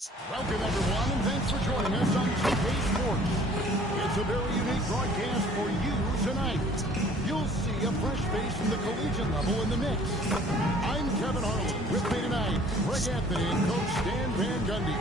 Welcome, everyone, and thanks for joining us on 2K Sports. It's a very unique broadcast for you tonight. You'll see a fresh face from the collegiate level in the mix. I'm Kevin Harlan. With me tonight, Greg Anthony and Coach Stan Van Gundy.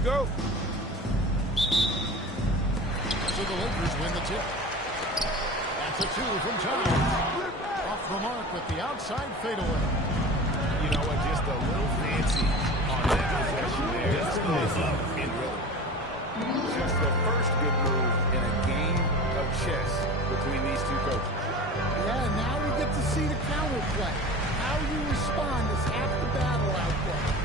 Go. So the Lakers win the tip. That's a two from Towns. Off the mark with the outside fadeaway. You know what? Just a little fancy on that possession there. Just in rhythm. Just the first good move in a game of chess between these two coaches. Yeah, now we get to see the counter play. How you respond is half the battle out there.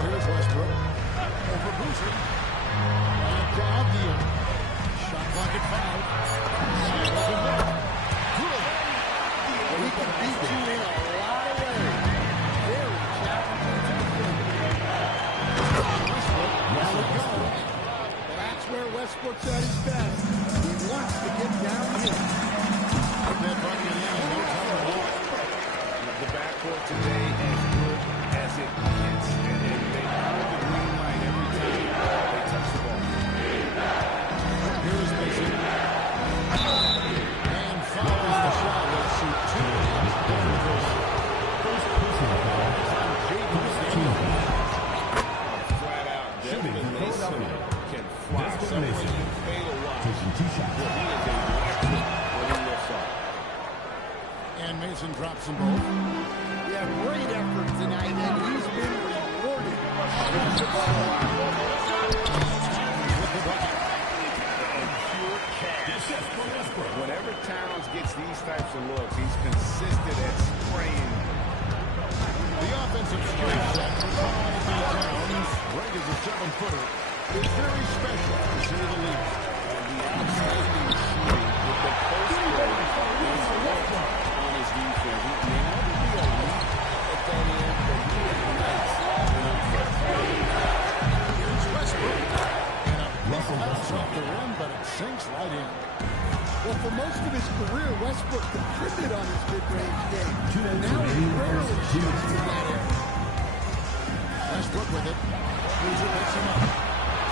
Here's Westbrook. Over Boozer. Back to Abdia. Shot clock at 5. Good. He can beat you in a lot of ways. Very challenging. Westbrook. Now we go. That's where Westbrook's at his best. He wants to get down here. Put that bucket in and no time at all. The backcourt today as good as it gets. And they follow the green light every time they touch the ball. Here's Mason. And fouls the shot. Will shoot two. First person on Jacob. Flat out. Devin Mason can fly. Something you fail a lot. Taking 2 shots. He is a weapon when he lifts off. And Mason drops them both. Yeah, great effort tonight, and he's been rewarded. With the bucket. And pure cash. Whenever Towns gets these types of looks, he's consistent at spraying. The offensive strike set for Towns. Greg is a 7-footer. It's very special, to say the least. And the outstanding shooting with the post play is work on his defense. He may never be elite at that end, but he is nice. Here's Westbrook. And a big bounce off the rim, but it sinks right in. Well, for most of his career, Westbrook contributed on his mid-range game. Now he rarely shoots from that area. Westbrook with it. Boozer picks him up.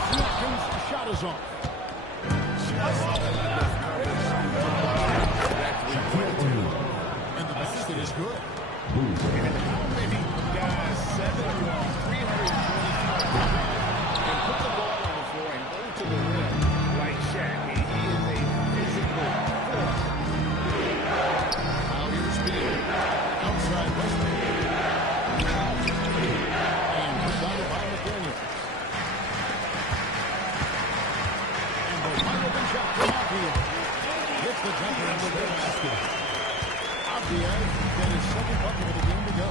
Siakam's shot is off. And the basket is good. And how many guys, 7'1", 325 can put the ball on the floor and go to the rim like Shaq? He is a physical force. Now here's Speed. Outside Westbrook. And decided by McDaniels. And the wide open shot from Abdia. Hits the jumper into the basket. Abdia got his second bucket of the game to go.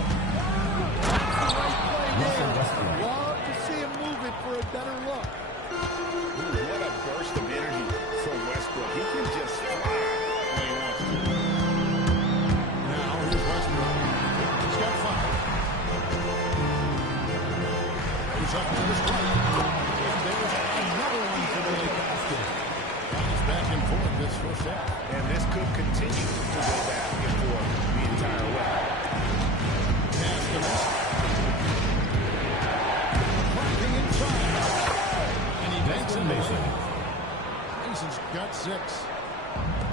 Love to see him moving for a better look. Ooh, what a burst of energy from Westbrook. He can just fly when he wants to. Now here's Westbrook. He's got 5. He's up to the strike. And there's another one for the basket. It's back and forth this first half. And this could continue to go back and forth the entire way. Pass to Mason. Cracking inside. And he banks it. Mason. Mason's got 6.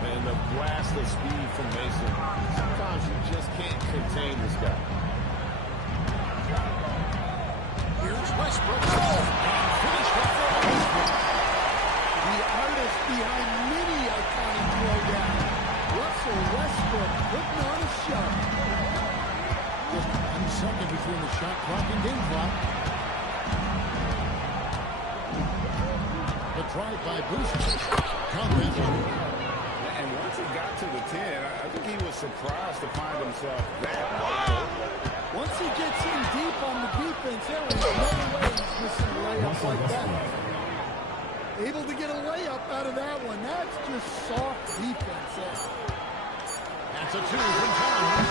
And the blast of speed from Mason. Sometimes you just can't contain this guy. Here's Westbrook. And finished off for Westbrook. The artist behind many iconic throwdowns. Russell Westbrook putting on a show. Just 1 second between the shot clock and game clock. The drive by Boozer. Count that one. And once he got to the 10, I think he was surprised to find himself that low. Once he gets in deep on the defense, there is no way he's missing a layup like that. Able to get a layup out of that one. That's just soft defense there. That's a two from John.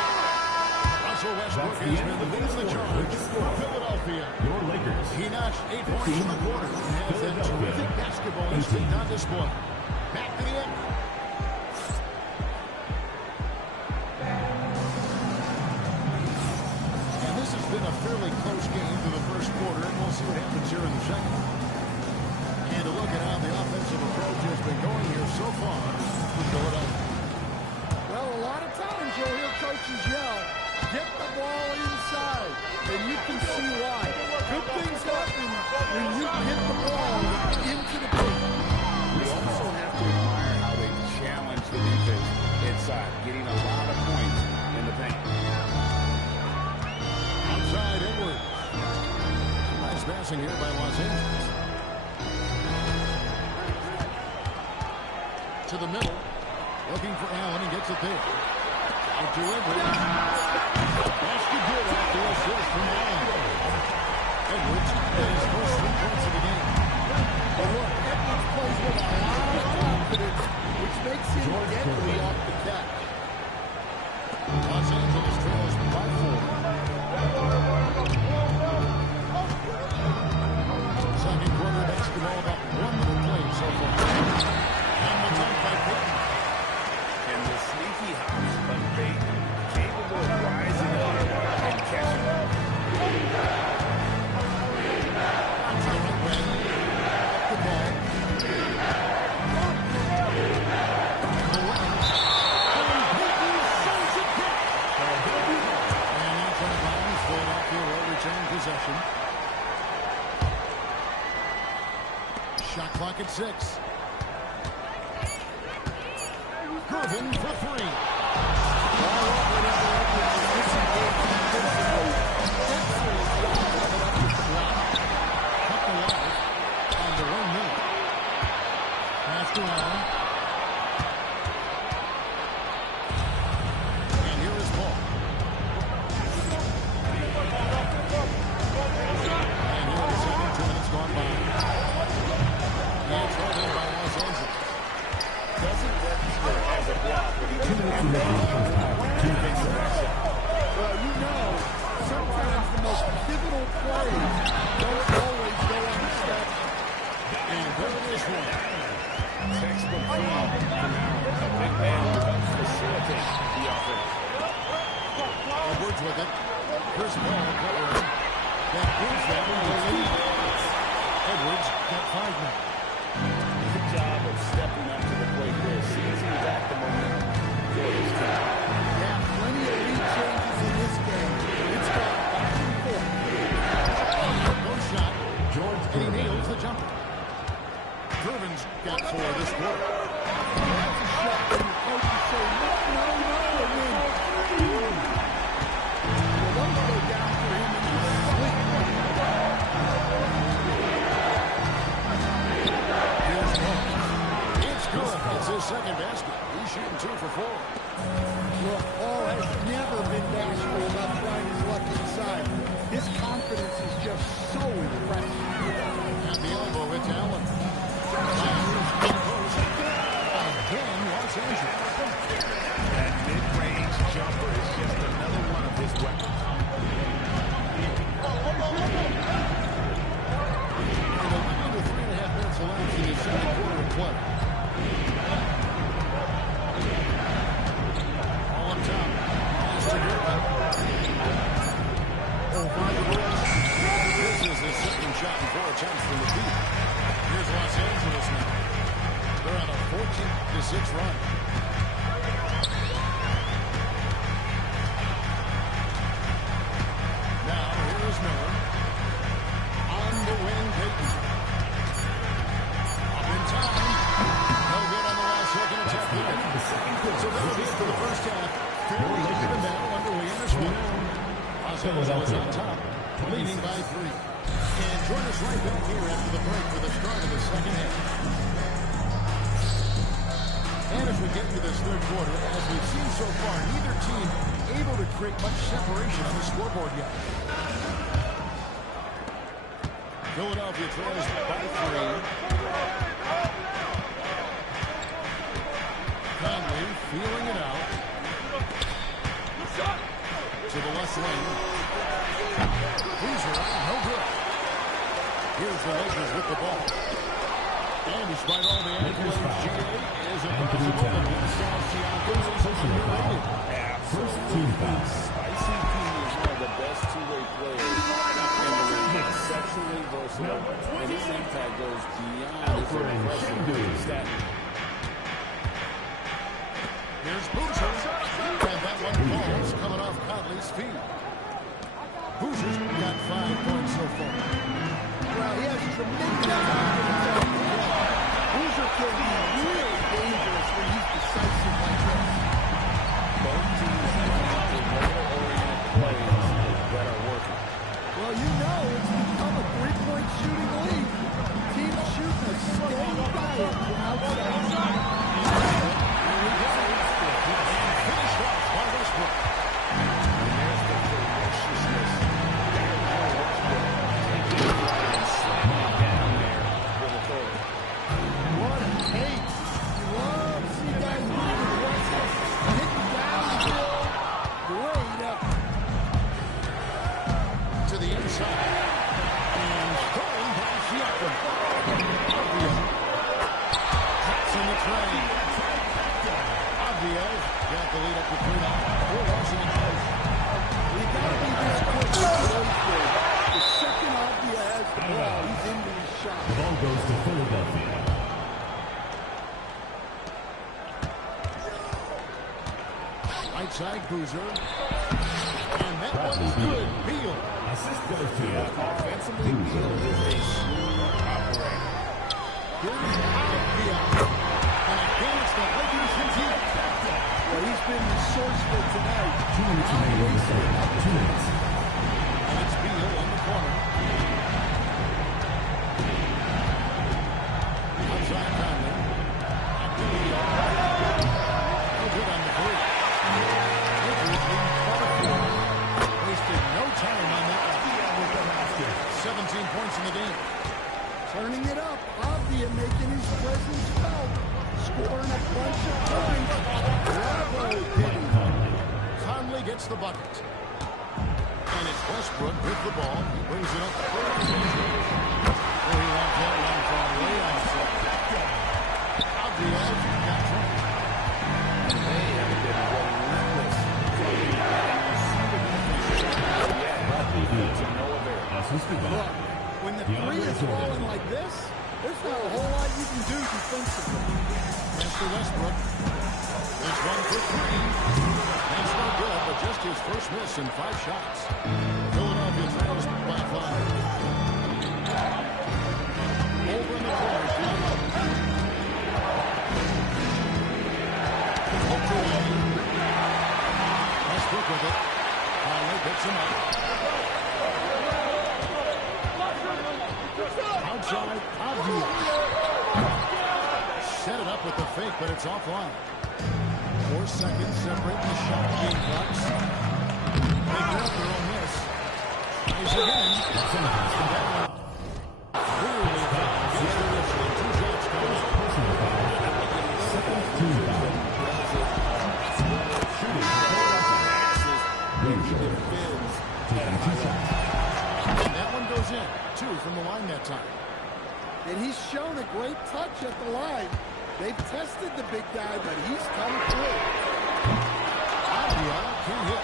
Russell Westbrook has been leading the charge for Philadelphia. Your Lakers. He notched 8 points in the quarter and has that terrific basketball instinct on display. Back to the end. And this has been a fairly close game through the first quarter, and we'll see what happens here in the second. And a look at how the offensive approach has been going here so far for Philadelphia. Well, a lot of times you'll hear coaches yell, get the ball inside, and you can see why. Good things happen when you get the ball into the paint. We also have to admire how they challenge the defense inside, getting a lot of points in the paint. Outside Edwards. Nice passing here by Los Angeles. To the middle. Looking for Allen and gets it there. Out to Edwards. That's the good after a assist from Allen. Edwards got his first 3 points of the game. But look, Edwards plays with a lot of confidence, which makes him deadly off the catch. Los Angeles trails by 4. Second quarter basketball, about 1 minute played so far. And the time by Pitt. And the sneaky hops of Baton, capable of rising up and catching up. To the right wing. Up the ball. And now from Brown, Philadelphia will retain possession. Shot clock at 6. Irvin for 3. Cut the line on the 1 minute. Pass to Allen. And here is Paul. And here is the second 2 minutes gone by. And thrown in by Los Angeles. Doesn't register as a block, but he makes the next shot. Well, you know, sometimes the most pivotal plays don't always go unstopped. And there it is one. Textbook feed from Allen. A big man who helps facilitate the offense. Edwards with it. Chris Paul covering. That gives them the lead. Edwards got 5 now. Good job of stepping up to the plate there, seizing back the momentum for his team. Yeah, plenty of lead changes in this game. It's gone back and forth. No shot. George, and he nails the jumper. Irvin's got 4 this quarter. That's a shot when the coaches say, no, and then, well, those go down for him in his sleep. Here's Paul. It's good. It's his second basket. He's shooting 2 for 4. Look, Paul has never been bashful about trying his luck inside. His confidence is just so impressive. At the elbow, it's Allen. Again, Los Angeles. That mid-range jumper is just another one of his weapons. And under 3.5 minutes elapsed in the second quarter of play. All up top. Pass to Irvin. Over the boards. This is his second shot in 4 attempts from the field. Here's Los Angeles now. They're on a 14-6 run. Now, here is Miller. On the wing, Payton. Up in time. No good on the last second attempt here. So that'll be it for the first half. Fairly even battle underway in this one. Los Angeles on top, leading by 3. And join us right back here after the break for the start of the second half. And as we get into this third quarter, as we've seen so far, neither team able to create much separation on the scoreboard yet. Philadelphia trails by 3. Conley feeling it out. To the left wing. Boozer, no good. Here's the Lakers with the ball. And despite all the accolades, GA is impossible against Siakam. First team foul. Spicy P is one of the best two-way players in the league. Exceptionally versatile, and his impact goes beyond his impressive stat. Here's Boozer. And that one falls coming off Conley's feet. Boozer's got 5 points so far. Well, he has tremendous. Boozer can be really dangerous when he's decisive like this. Both teams have oriented plays that are working. Well, you know, it's become a three-point shooting league. Teams shooting a steady diet from outside. Finished off by Westbrook. And there's the ferociousness. And slamming it down there with authority. What a pace. You love to see guys move aggressive, hitting downhill, great up. To the inside. And stolen by Siakam. Cuts in the train. Aviel got the lead up to 3 now. For Washington Coast. You gotta be this quick with today's game. The second Avdia has the ball, he's into his shot. The ball goes to Philadelphia. Right side Boozer. And that one's good. Beal. Assist goes to Offensively, Beal is a smooth operator. Here's Aviel. And again, it's the Lakers in deep. Well, he's been resourceful tonight. 2 minutes remaining in the third. 2 minutes. And it's Beal in the corner. Outside Conley. Back to Beal. No good on the three. Lakers lead by 4. Wasted no time on that one. 17 points in the game. Turning it up, Avdia making his presence felt. Scoring a bunch of points. Bravo, Diddy. Conley gets the bucket. And it's Westbrook with the ball. He brings it up. Oh, he left that one from way outside. Aviel got trouble. They have been relentless. To no avail. Look, when the three is falling like this, there's not a whole lot you can do defensively. Mr. Westbrook. There's one for 3. That's no good, but just his first miss in 5 shots. Philadelphia trails by 5. Over in the corner. Hooked away. Westbrook with it. Conley picks him up. Outside, Avdia. Set it up with the fake, but it's offline. 4 seconds separating the shot game clocks. They grab their own miss. Tries again. Clearly against the Richmond. 2 shots goes. Personal foul. Second team foul. Shooting. Taking 2 shots. And that one goes in. 2 from the line that time. And he's shown a great touch at the line. They've tested the big guy, but he's come through. Avdia can hit.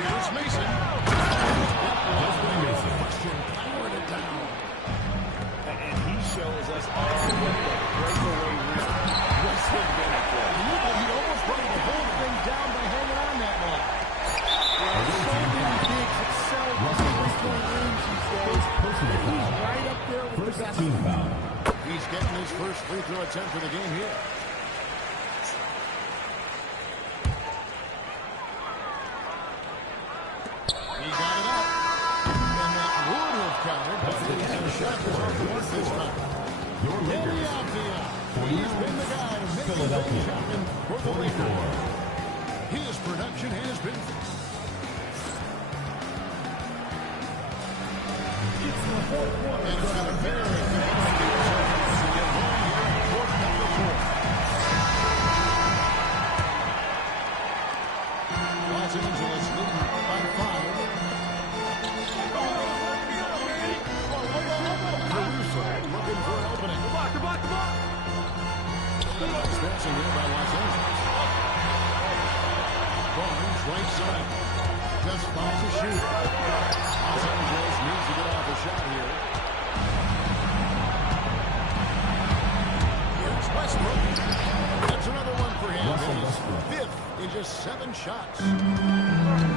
Here's Mason. Question powered it down. And he shows us all what the breakaway must have been for. He almost brought the whole thing down by hanging on that long. So many bigs excel with three-point range these days. He's right up there with the First best. team foul. He's getting his first free throw attempt of the game here. He got it up. And that would have counted, but the shot was off the mark this time. Your Lakers. He's been the guy making things happen for the Lakers. His production has been... And it's been a very competitive series as we get going here in quarter number 4. Los Angeles leading by 5. Caruso looking for an opening. Dispensing here by Los Angeles. Barnes, right side. Just 5 to shoot. Los Angeles needs to get off a shot here. Here's Westbrook. That's another one for him. And he's 5th in just 7 shots.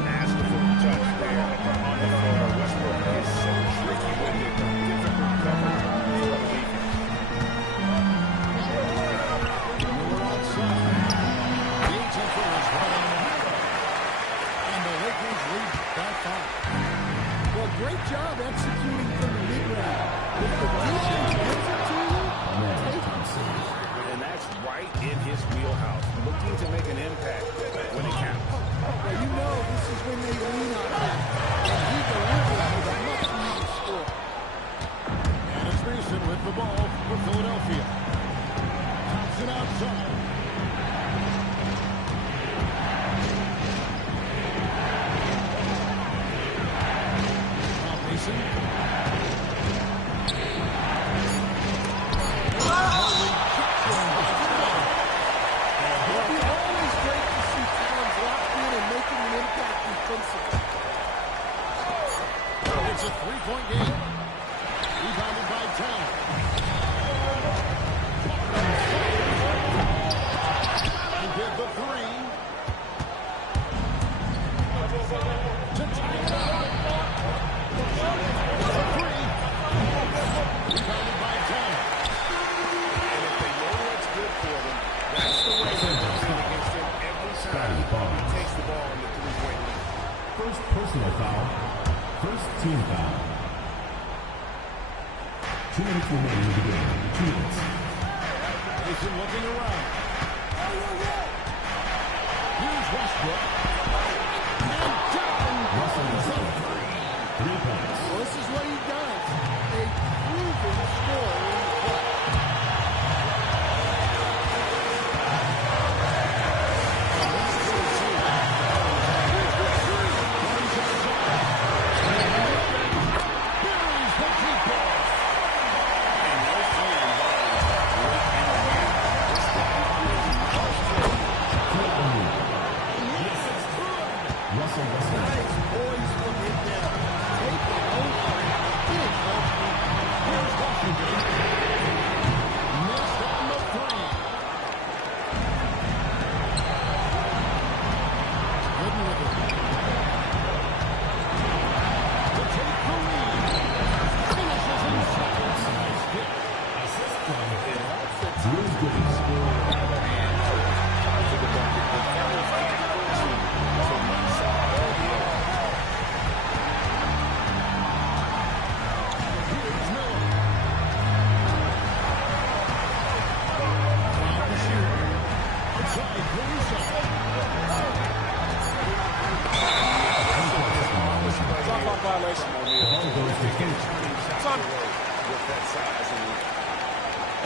Masterful touch there on the floor. Westbrook is so tricky with it. Difficult coverage for the defense. Miller outside. The 18-footer is right on the middle. And the Lakers lead by 5. Well, great job executing from the mid-range. If the defense gets it to you, take it. And that's right in his wheelhouse. Looking to make an impact when it counts. Well, you know this is when they lean on him. And he delivers with a much-needed score. And it's Reason with the ball for Philadelphia. Thompson outside. Mason. It'll be always great to see Towns locked in and making an impact defensively. It's a 3-point game. Rebounded by Towns. He did the 3. To tie it up. The 3. Rebounded by Towns. And if they know what's good for them, that's the way they're playing against him every time he takes the ball in the three-point line. First personal foul. First team foul. 2 minutes remaining in the game. 2 minutes. Mason looking around. Here's Westbrook. And down. Russell Westbrook. 3 points. Well, this is what he does. A proven scorer in the play. Buries the deep ball. Russell Westbrook. Nice poise from him there. Take it over. Get it over. Here's Washington. Missed on the 3. Good with it. To take the lead. Finishes in seconds. Nice hit. Drew Gooden. Here's Miller. Time to shoot. Outside, Caruso. Talk about violation, O'Neal. Ball goes to Kent. With that size and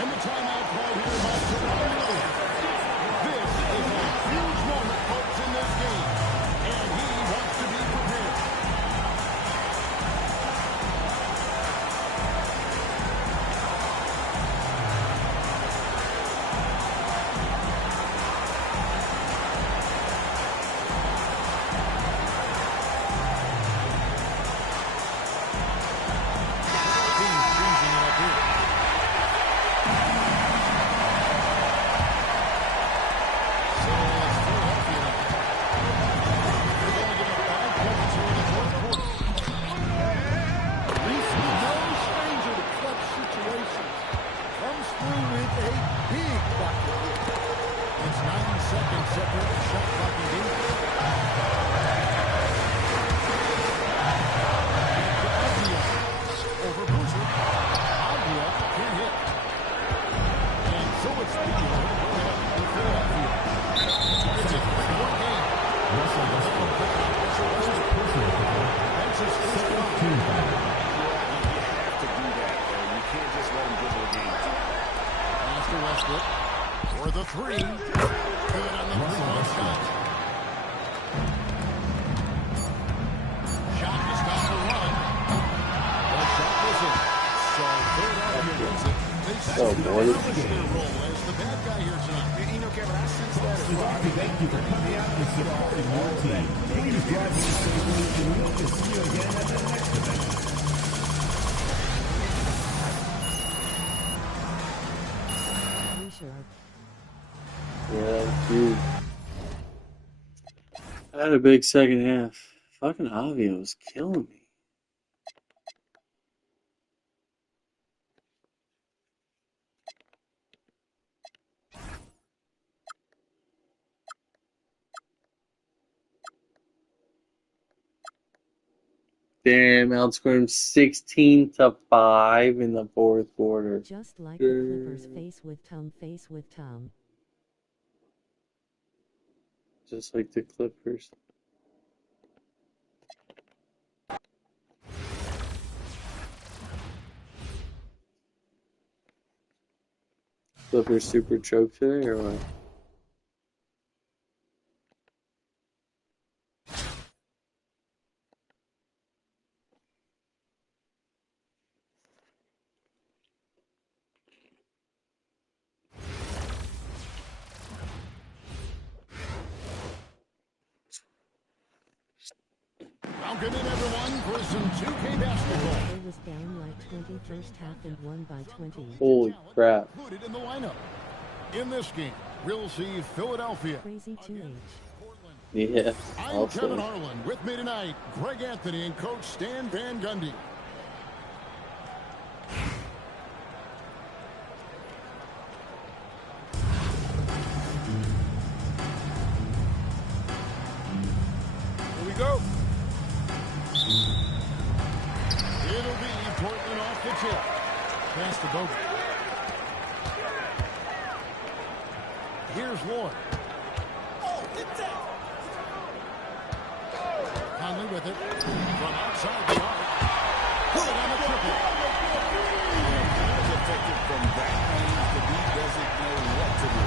And the timeout called here by Toronto. This is a huge moment, folks, in this game. And he wants to be prepared. Team changing it up here. So it's Philadelphia now. They're going to give up 5 points here in the fourth quarter. Reese is no stranger to clutch situations. Comes through with a big bucket here. It's 9 seconds separate the shot clock and game. Over Boozer. Agua can't hit. And so it's Theo for Philadelphia. It's a 3-point game. Russell Westbrook. First personal foul. That's his first foul. Team foul. you have like to thank you for coming out and supporting your team. Please drive me safely, and we hope to see you again at the next event. Yeah, that was huge. I had a big second half. Fucking Avio was killing me. Damn, outscored him 16-5 in the fourth quarter. Just like the Clippers face with Tom. Just like the Clippers. Clippers super choke today or what? Welcome in, everyone, for some 2K basketball. They was down like 20 first half and won by 20. Holy crap. Included in the lineup. In this game, we'll see Philadelphia. Crazy 2H. Yeah, I'm Kevin Harlan. With me tonight, Greg Anthony and Coach Stan Van Gundy. Here we go. It'll be Portland off the tip. Pass to Bogut. Here's Ward. Conley with it. From outside the arc. Put it on the triple. He's effective from that range, but he doesn't know what to do.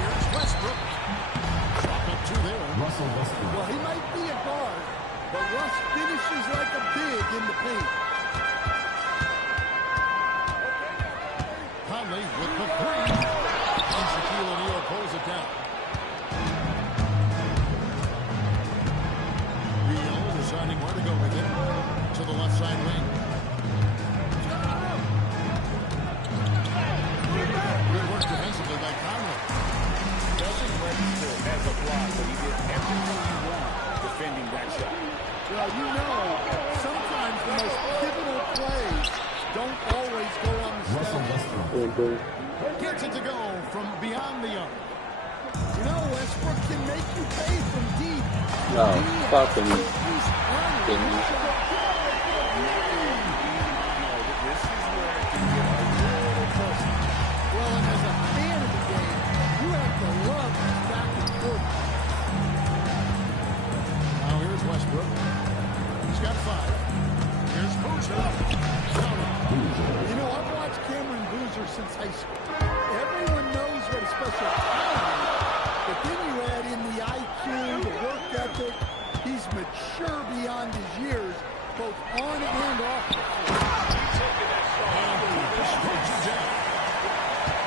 Here's Westbrook. Drop up two there. Russell Westbrook. Well, he might be a guard, but Russ finishes like a big in the paint. Conley with the three. And Shaquille O'Neal pulls it down. Beal deciding where to go with it. To the left side wing. Good work defensively by Conley. Doesn't register as a block, but he did everything he wanted defending that shot. Well, you know, sometimes the most pivotal plays don't always go on the Russell stat. Westbrook. Gets it to go from beyond the arc. You know, Westbrook can make you pay from deep. No, fuck him. This is where it can get a little personal. Well, and as a fan of the game, you have to love this back and forth. Now here's Westbrook. He's got 5. Here's Boozer. You know, I've watched Cameron Boozer since high school. Everyone knows what a special talent is, but then you add in the IQ, the work ethic. He's mature beyond his years, both on and off the court.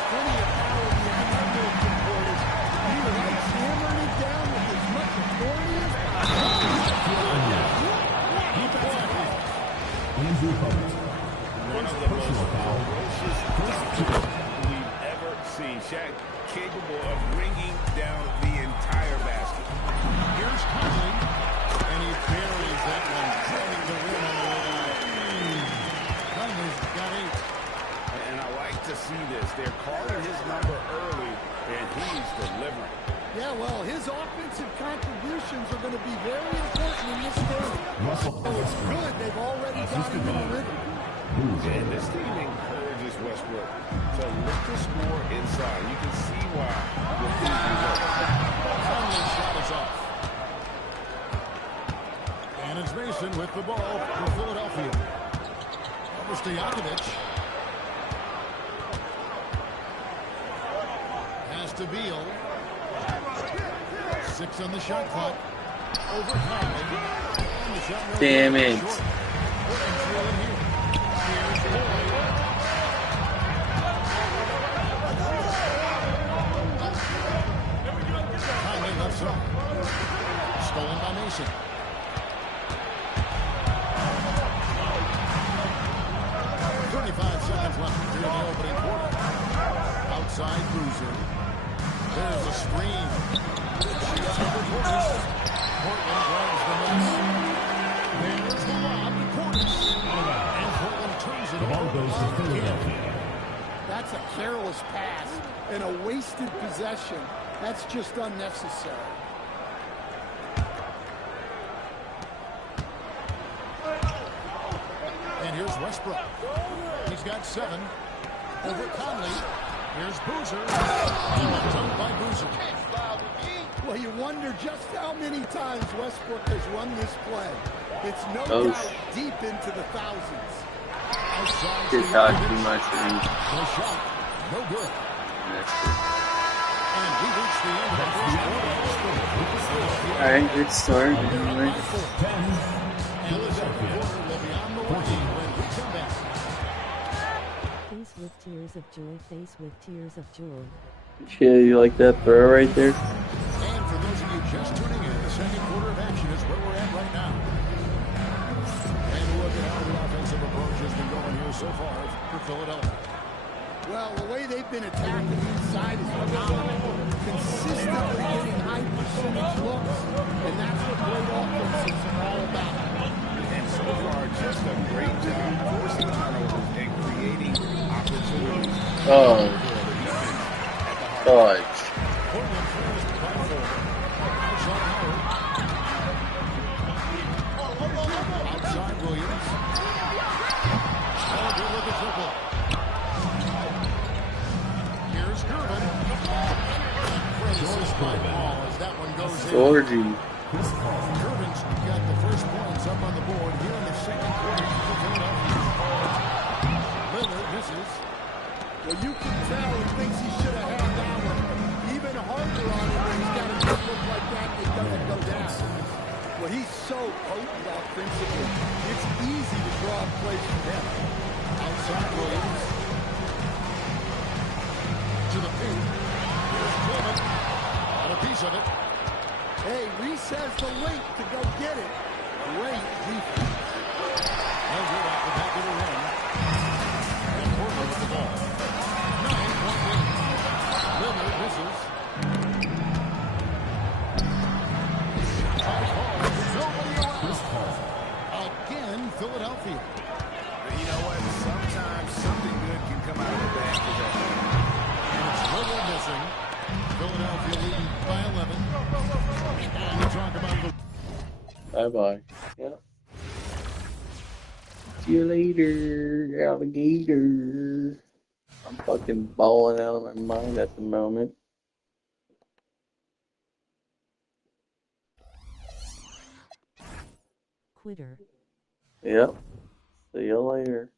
Plenty of power behind that bulletin board as he likes hammering it down with as much authority as possible. Andrew Hubbard. One of the most ferocious we've ever seen. Shaq capable of bringing down the entire basket. Here's Conley. And he buries that one, draining the rim on the way down. Conley's got 8. And I like to see this. They're calling his number early, and he's delivering. Yeah, well, his offensive contributions are going to be very important in this game. Russell So it's good they've already got him in a rhythm. And this team encourages Westbrook to lift the score inside. You can see why with these results. Conley's shot is off. And it's Mason with the ball for Philadelphia. Over Stojakovic. Pass to Beal. 6 on the shot clock. Over Conley. And the shot no Damn good. it. Short. We're in here. Here's Lloyd. inside. Stolen by Mason. 35 seconds left here in the opening quarter. Outside Boozer. There's a screen. Portland grabs the miss. There's the lob to Portis. And Portland turns it Ball over. goes to Philadelphia. That's a careless pass and a wasted possession. That's just unnecessary. And here's Westbrook. He's got 7. Over Conley. Here's Boozer. Dunked by Boozer. Well, you wonder just how many times Westbrook has run this play. It's no doubt deep into the thousands. Just talk too much to me. No shot. No good. That's it. And we reach the end of the first quarter. Alright, good start. Anyway. And the second quarter will be on the way when we come back. Face with tears of joy, face with tears of joy. Yeah, you like that throw right there? And for those of you just tuning in, the second quarter of action is where we're at right now. And look at how the offensive approach has been going here so far for Philadelphia. Well, the way they've been attacking inside is phenomenal. Consistently getting high percentage looks, and that's what great offenses are all about. And so far, just a great job forcing turnovers and creating opportunities. Oh, fudge. Portland first by 4. Outside Howard. Outside Williams. Oh, good with the triple. Here's Gervin. Crazy by Paul as that one goes in. Georgie. Gervin's got the first points up on the board here in the second quarter for Philadelphia. Lillard misses. Well, you can tell he thinks he should have had that one. Even harder on him when he's got a good look like that, it doesn't go down. Well, he's so potent offensively. It's easy to draw plays from him. Outside Williams. To the paint. Here's Clement. Got a piece of it. Hey, Reese has the link to go get it. Great defense. No good off the back of the rim. And Portland with the ball. 9-point lead. Lillard misses. Shot by Paul. Nobody around. Again, Philadelphia. But you know what? Sometimes something good can come out of the bad possession. And it's Lillard missing. Philadelphia leading by 11. And we talk about the... Bye-bye. Yep. See you later, alligator. I'm fucking balling out of my mind at the moment. Quitter. Yep. See you later.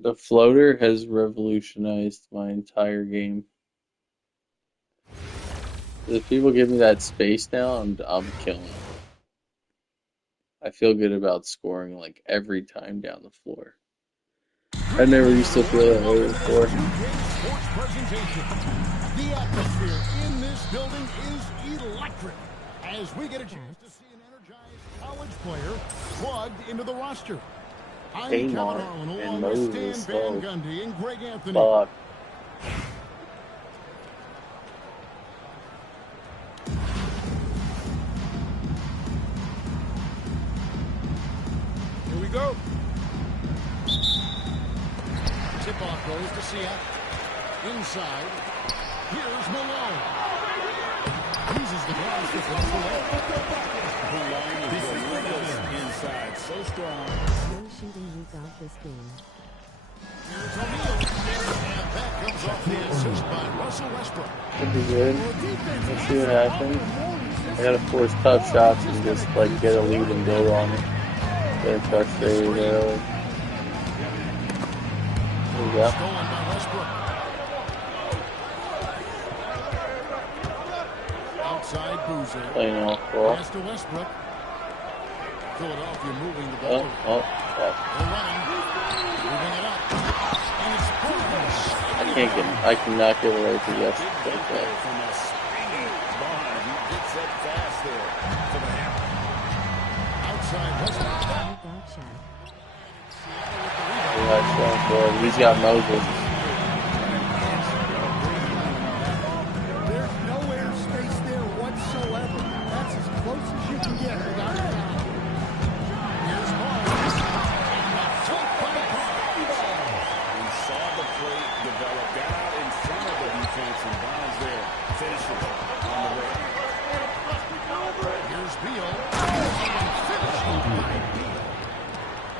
The floater has revolutionized my entire game. If people give me that space now, I'm killing. I feel good about scoring like every time down the floor. I never used to feel that way before. Sports presentation. The atmosphere in this building is electric as we get a chance to see an energized college player plugged into the roster. I'm Kevin Kmart Harlan and along with Stan Moses. Van Oh, Gundy and Greg Anthony. fuck. Here we go. Tip-off goes to Siak. Inside. Here's Malone. Uses the glass to finish the layup. Malone is relentless inside. So strong. No shooting, you got this game. Here's O'Neal. And that comes off the assist by Russell Westbrook. Could be good. Let's see what happens. I gotta force tough shots and just like get a lead and build on it. Getting frustrated early. There we go. Stolen by Westbrook. Outside Boozer. Playing off ball. Pass to Westbrook. Philadelphia moving the Oh, ball. oh, They're running. Moving it up. And it's I cannot get away from yes. From a speedy Barnes. He gets up fast there for the hammer. outside Westbrook. He's got Moses. There's no air space there whatsoever. That's as close as you can get without a foul. Here's Barnes. Took by Barnes. We saw the play develop. Got out in front of the defense, and Barnes there finishes on the way. Here's Beal. And finished by Beal.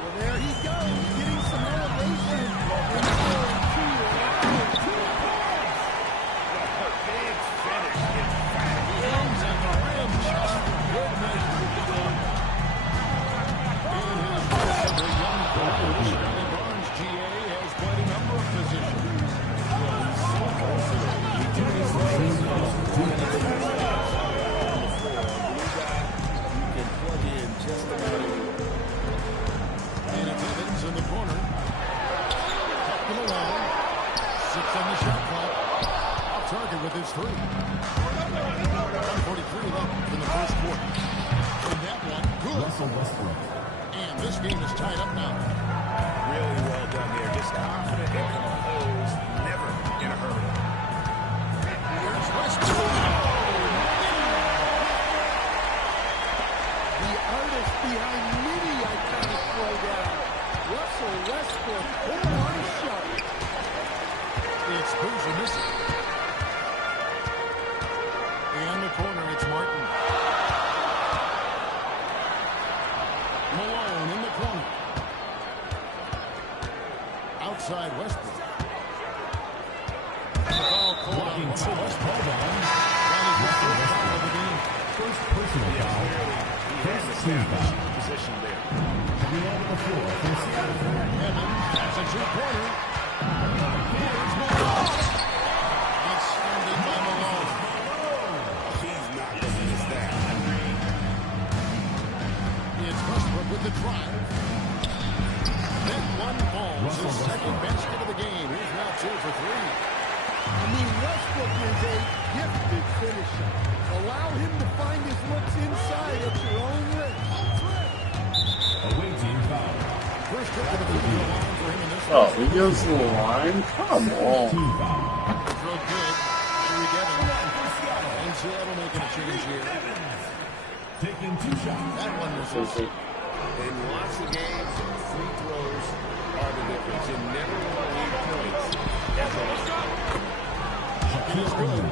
Well, there he goes, getting some elevation. Big finish. Emphatic. Hands on the rim just for good measure. In his relatively young career, Scotty Barnes, GA, has played a number of positions. So versatile. He carries the ball. You can plug in just about anywhere. And it's Evans in the corner. Tucked him along. 6 on the shot clock. Off target with his 3. 1:43 left in the first quarter. And that one, good. Russell Westbrook. And this game is tied up now. Really well done there. Just confident and composed. Never in a hurry. Here's Westbrook. The artist behind many iconic throwdown. Russell Westbrook put on a show. It's Boozer missing. In the corner, it's Martin. Malone in the corner. Outside Westbrook. The foul called on Russell Westbrook. That is his first foul of the game. First personal foul. First team foul. Position there. The end of the floor for Steph. Evans has a two-pointer. Here's Malone. Outstanding by Malone. He's not going to miss that. It's Westbrook with the drive. Then one falls. His second basket of the game. He's now 2 for 3. I mean, Westbrook is a gifted finisher. Allow him to find his looks inside at your own risk. Away team foul. First trip to the free throw line for him in this Oh, he goes to the line? Come on. Team foul. throw good. Here we get him. And Seattle making a change here. Taking 2 shots. That one misses. In lots of games, free throws are the difference. You never want to leave points as a It is good.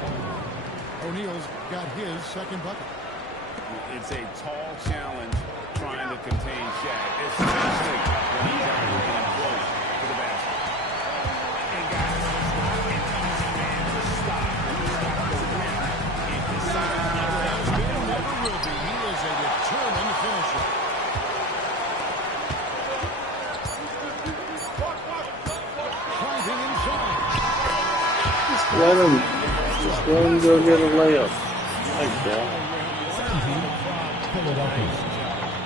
O'Neal's got his second bucket. It's a tall challenge trying to contain Shaq, especially when he's out getting close to the basket. And guys, it's not an easy man to stop when you stop the rim. If you stop Never has been, never will be. He is a determined finisher. Driving inside. Let him go get a layup. Like that. Philadelphia.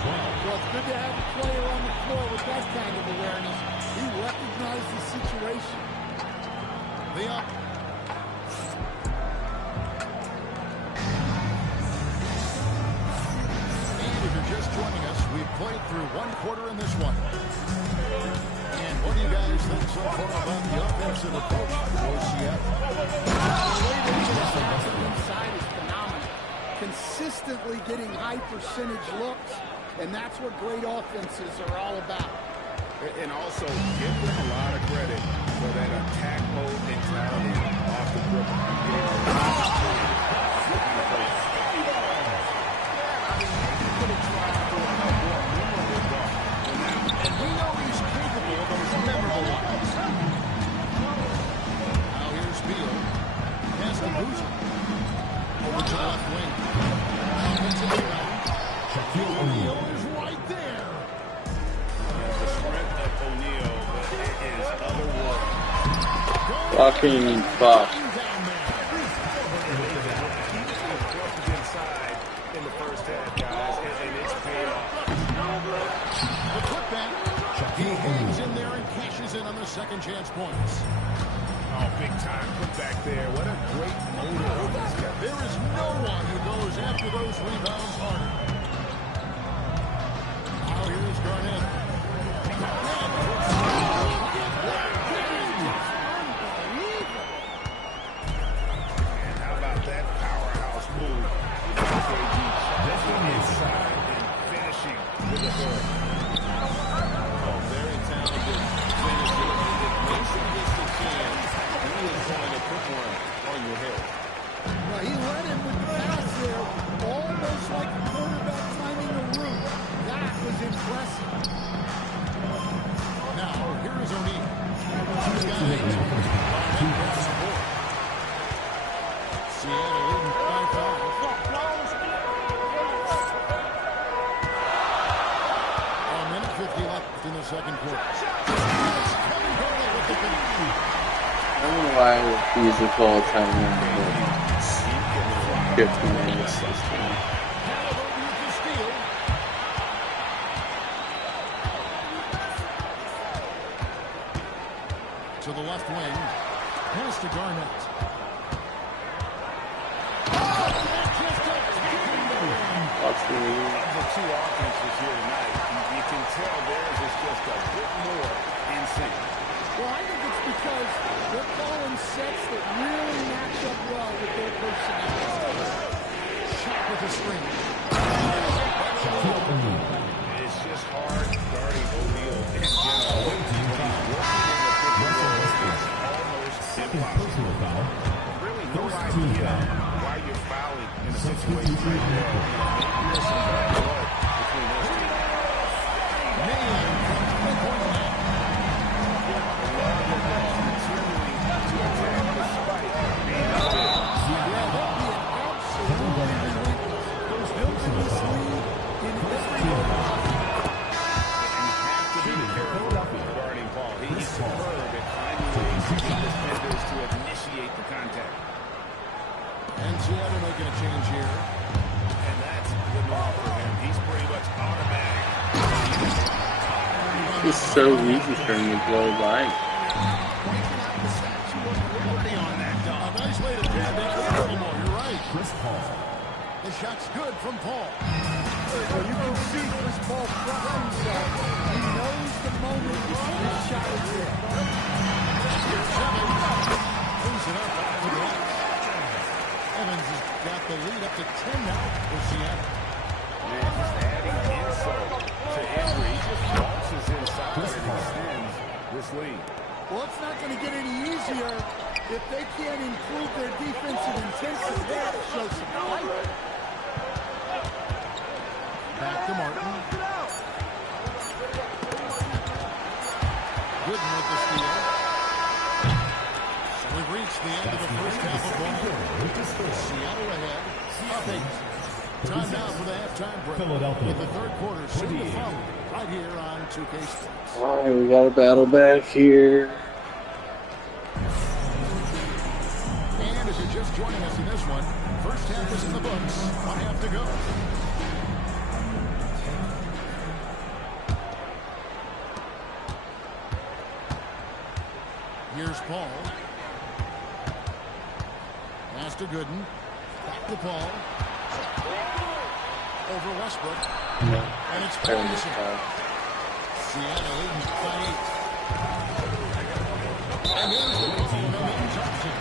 Well, it's good to have a player on the floor with that kind of awareness. He recognized the situation. The up. And if you're just joining us, we've played through one quarter in this one. And what do you guys think so far about the offensive approach for Seattle? The way they get us out of inside is phenomenal. Consistently getting high percentage looks, and that's what great offenses are all about. And also, give them a lot of credit for that attack mode mentality off the dribble. And we know he's capable of those memorable ones. Now here's Beal. Has the Boozer. Over to the left wing. Fucking fuck. Inside in the first half, guys, and it's paid off. The putback. He hangs in there and cashes in on the second chance points. Oh, big time putback there. What a great motor on this guy. There is no one who goes after those rebounds harder. Now here's Garnett. And how about that powerhouse move? KD stepping inside and finishing with the hook. Oh, very talented finisher. And if Mason gets the chance, he is going to put one on your head. Well, he led him with the pass there, almost like a quarterback timing a route. That was impressive. Now, here is O'Neal. He's got 8. Garnett gets the board. Seattle leading by 5. A minute 50 left in the second quarter. Kevin Garnett with the finish. I don't know why I refuse to call time. 50 minutes this time. Halliburton with the steal. To the left wing. Pass to Garnett. Watch the lead. The two offenses here tonight, you can tell theirs is just a bit more in sync. Well, I think it's because they're calling sets that really match up well with their personality. Shot with the screen. It's just hard guarding O'Neal in general. When he's working in the pick and roll, it's almost impossible. Really no idea why you're fouling in a situation like that. Maybe there's some bad blood between those two. Man from 3-point line. Continuing to attack despite being up there. Yeah, they'll be an absolutely relentless. Those building this lead in every way. You have to be careful guarding Paul. He's superb at finding ways to get defenders to initiate the contact. And Seattle making a change here. And that's the norm for him. He's pretty much automatic. It's so easy for him to blow by. A nice way to jab that Baltimore. You're right. Chris Paul. The shot's good from Paul. Well, you can see Chris Paul fronting himself. He knows the moment his shot is there. Brings it up for the Bucks. Evans has got the lead up to 10 now for Seattle. Man, just adding insult to injury. He just bounces inside and extends this lead. Well, it's not going to get any easier if they can't improve their defensive intensity. They have to show some fight. Back to Martin. Gooden with the steal. So we've reached the end of the first half of ball. Seattle ahead. Up 8. Time now for the halftime break. Philadelphia. With the third quarter soon to follow. Right here on 2K Sports. Alright, we got a battle back here. And if you're just joining us in this one, first half is in the books. 1 half to go. Here's Paul. Pass to Gooden. Back to Paul. Over Westbrook. And it's Paulson. Seattle leading by 8. And here's the ball from Milton Johnson.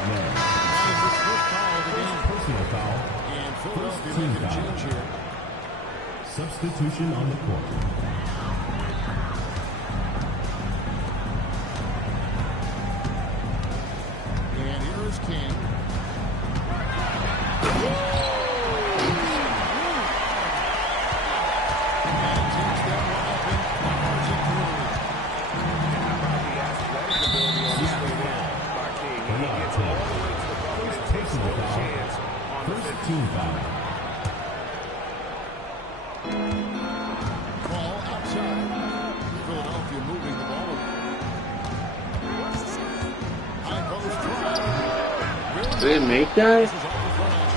That is his first foul of the game. Personal foul. And Philadelphia making a change here. Substitution on the court. And here is King. And takes that one up and powers it through. How about the athletic ability on this way there by King? He gets all the way to the bucket and takes no chance on the First team foul. Ball outside. Philadelphia moving the ball. High didn't make that? This is off the front end.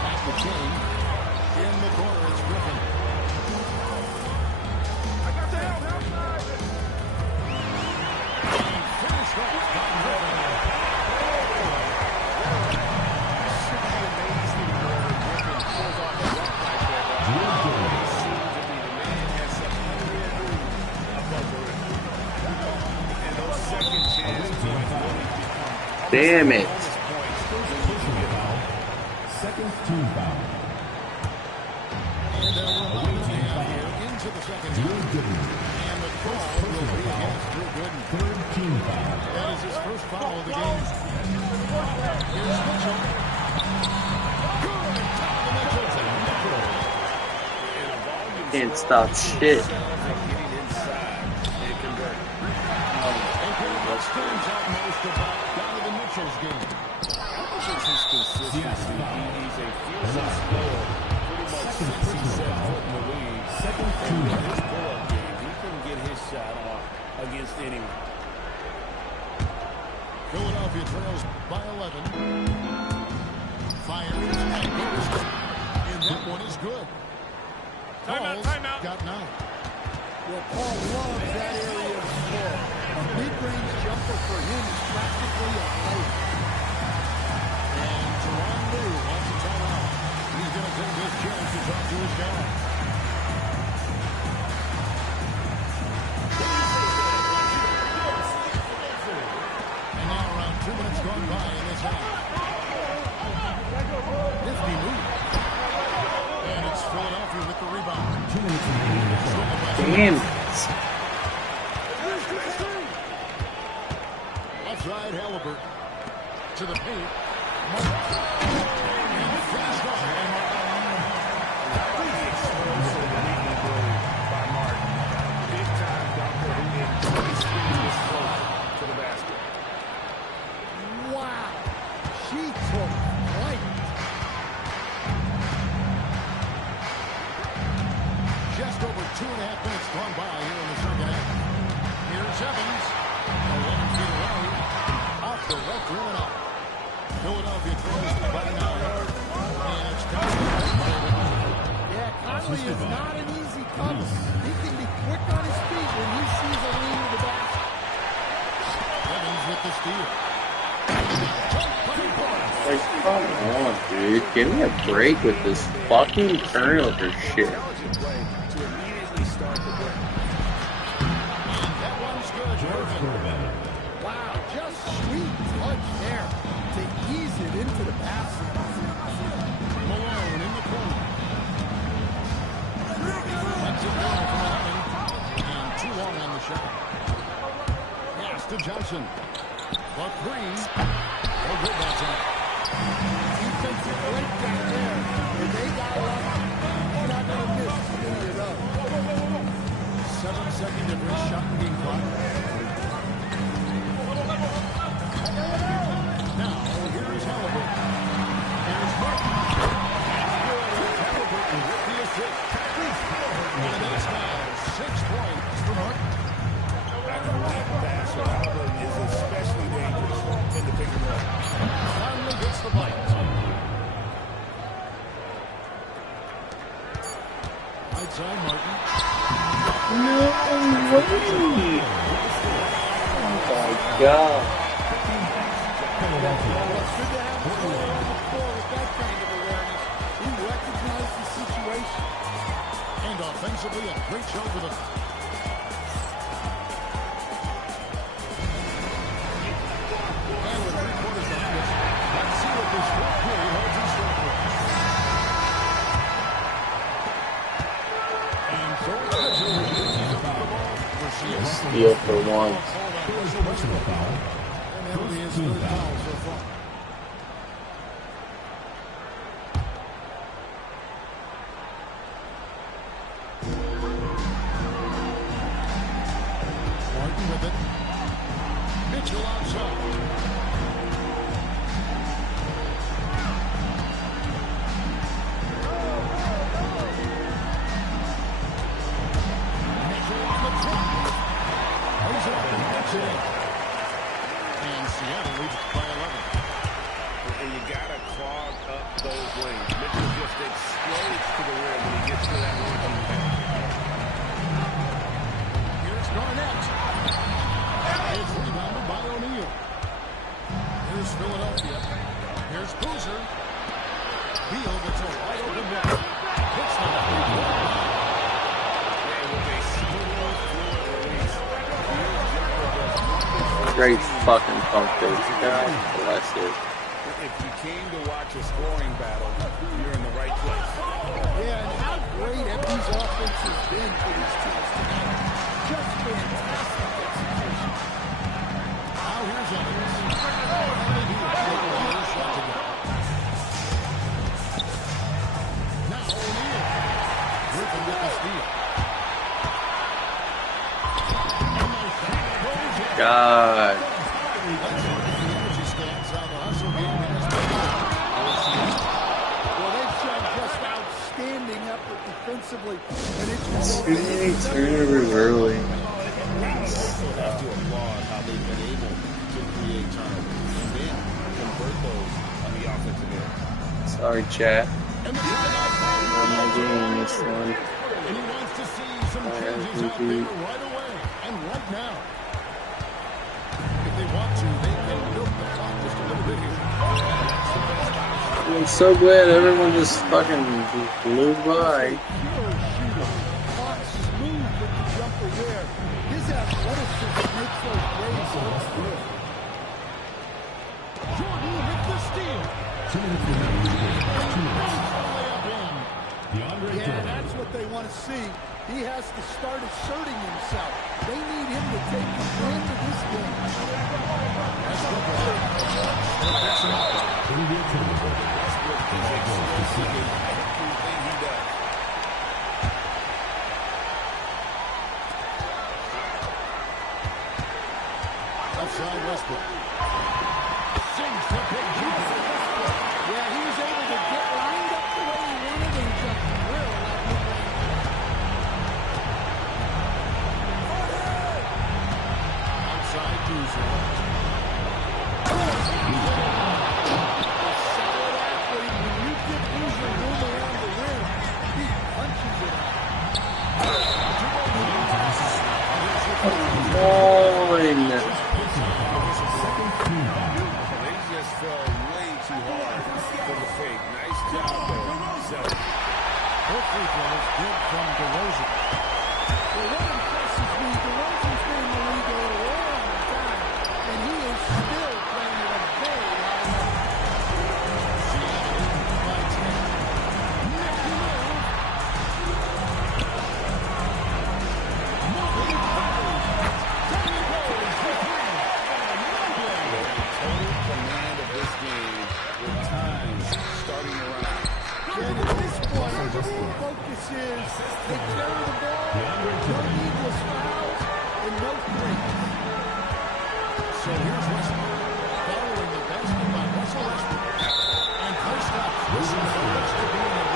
Back to King. In the corner, it's Griffin. And finished off by Griffin. Should be amazing where Griffin pulls off a rock like that. Seems to be the man has such leeway above the rim. And those second chance points really become Damn it. bonus points when you Personal get foul. Second team foul. And we're about to have here into the second Drew half. Gooden. And the call will be against Drew Gooden. Third team foul. That is his first foul of the game. Here's Mitchell. Good. Donovan Mitchell to Mitchell. Can't stop shit. getting inside and converting. And Kevin, what stands out most about Donovan Mitchell's game? Just his consistency. He's a fearsome scorer. Pretty much since he set foot in the league. Second team And foul. his pull-up game, he couldn't get his shot off against anyone. Philadelphia trails by 11. Fires and goes. And that one is good. Paul's got 9. Well, Paul loves that area of floor. A mid-range jumper for him is practically a layup. And Teron Lue wants a timeout. He's going to take his chance to talk to his guy. And now around 2 minutes gone by in this half. Nifty move. And it's Philadelphia with the rebound. 2 minutes remaining in the fourth. Damn it. Left side, Halliburton. To the paint. And finished off by By Martin. Big-time dunker who enjoys bringing his float to the basket. Wow. She took flight. just over 2.5 minutes gone by here in the second half. Here's Evans. 11 feet away. Off the left rim and out. Philadelphia trails by 9. And it's Yeah, Conley is not an easy cover. He can be quick on his feet when he sees a lean to the basket. Evans with the steal. Like, come on, dude. Give me a break with this fucking turnover shit. Intelligent play to immediately start the break. That one's good. Irvin. Wow, just sweet touch there to ease it into the basket. Malone in the corner. Lets it down from 11. And too long on the shot. Pass to Johnson. The three. No good that time. Defensive breakdown there. When they got up, you're not going to miss too many of those. 7-second difference. Shot and game clock. Now, here's Halliburton. Here's Martin. Halliburton with the assist. And that's now 6 points for Martin. Back on that passer, Halliburton is especially dangerous in the pick and roll. Finally gets the bite. Right side, Martin. No way! Oh my god. Well, it's good to have a player on the floor with that kind of awareness. He recognized the situation. And offensively, a great show for them. And with 3 quarters behind us, let's see what this fourth period holds in store for us. And so it's the ball for CS. Steal for once. Personal foul. And that'll be his third foul so far. Martin with it. Mitchell outside. Mitchell on the top. Lays it up and gets it in. master that working pen. Here's Garnett. It's rebounded by O'Neal. Here's Philadelphia. Here's Boozer. Beal gets a wide open look. Hits the Great fucking pump fake. God bless it. If you came to watch a scoring battle, you're in the right place. Yeah, and how great have these offenses been for these teams tonight? Just fantastic execution. Now here's Evans. Now O'Neal. Griffin with the steal. God. Well, they've shown just outstanding effort defensively, and it's Too many turnovers early. Also have to applaud how they've been able to create turnovers and then convert those on the offensive end. Sorry, chat. And the I'm not getting this one. And he wants to see some changes out there right away and right now. If they want to, they can build the clock just a little bit here. I'm so glad everyone just fucking blew by. pure shooter. Caught smooth with the jumper there. His athleticism makes those plays look good. Jordan with the steal. Yeah, that's what they want to see. He has to start asserting himself. They need him to take control of this game. Outside Westbrook. Sings the big jumper. Yeah, he was able to get lined up the way he wanted and just drill that mid-range. Outside Boozer. Solid athlete. When you get Boozer room around the rim, he punches it out. Nine. They just fell way too hard for the fake. Nice job there. Both free throws good from DeRozan. Well, what impresses me, DeRozan's been in the league a long time, and he is still playing at a very high level. Total command of this game with time starting to run out. And at this point, the focus is they carry the ball, no needless fouls, and no threes. So here's Westbrook. Following the basket by Russell Westbrook. And first up, this is the looks to be a little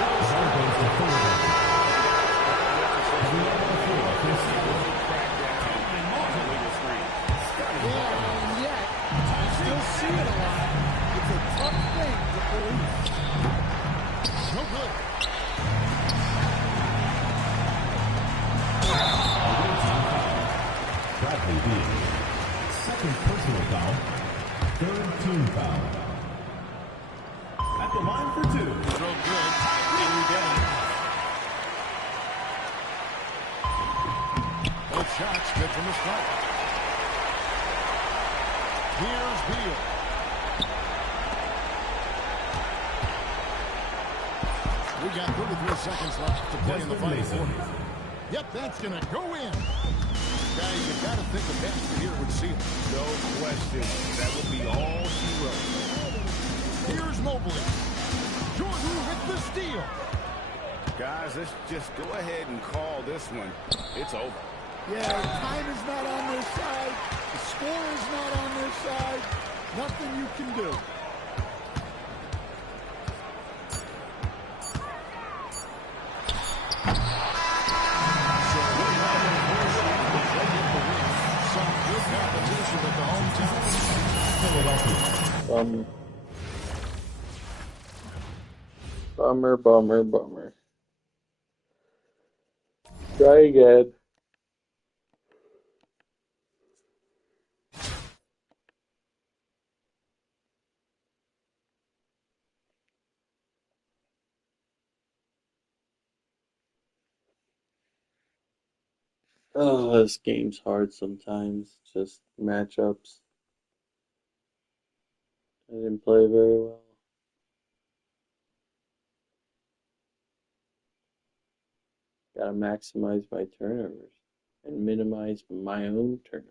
Yeah, and yet, I still see it a lot. It's a tough thing to police. no good. Bradley Beal. Second personal foul. Third team foul. At the line for two. So good. And we get it. Both shots good from the start. Here's Beal. We got 33 seconds left to play in the final quarter. Yep, that's going to go in. Guys, you got to think the basket here would seal. No question. That would be all she wrote. Here's Mobley. Jordan with the steal. Guys, let's just go ahead and call this one. It's over. Yeah, time is not on their side. The score is not on their side. Nothing you can do. Some good competition with the hometown. Bummer, bummer, bummer. Try again. Oh, this game's hard sometimes. Just matchups. I didn't play very well. Gotta maximize my turnovers and minimize my own turnovers.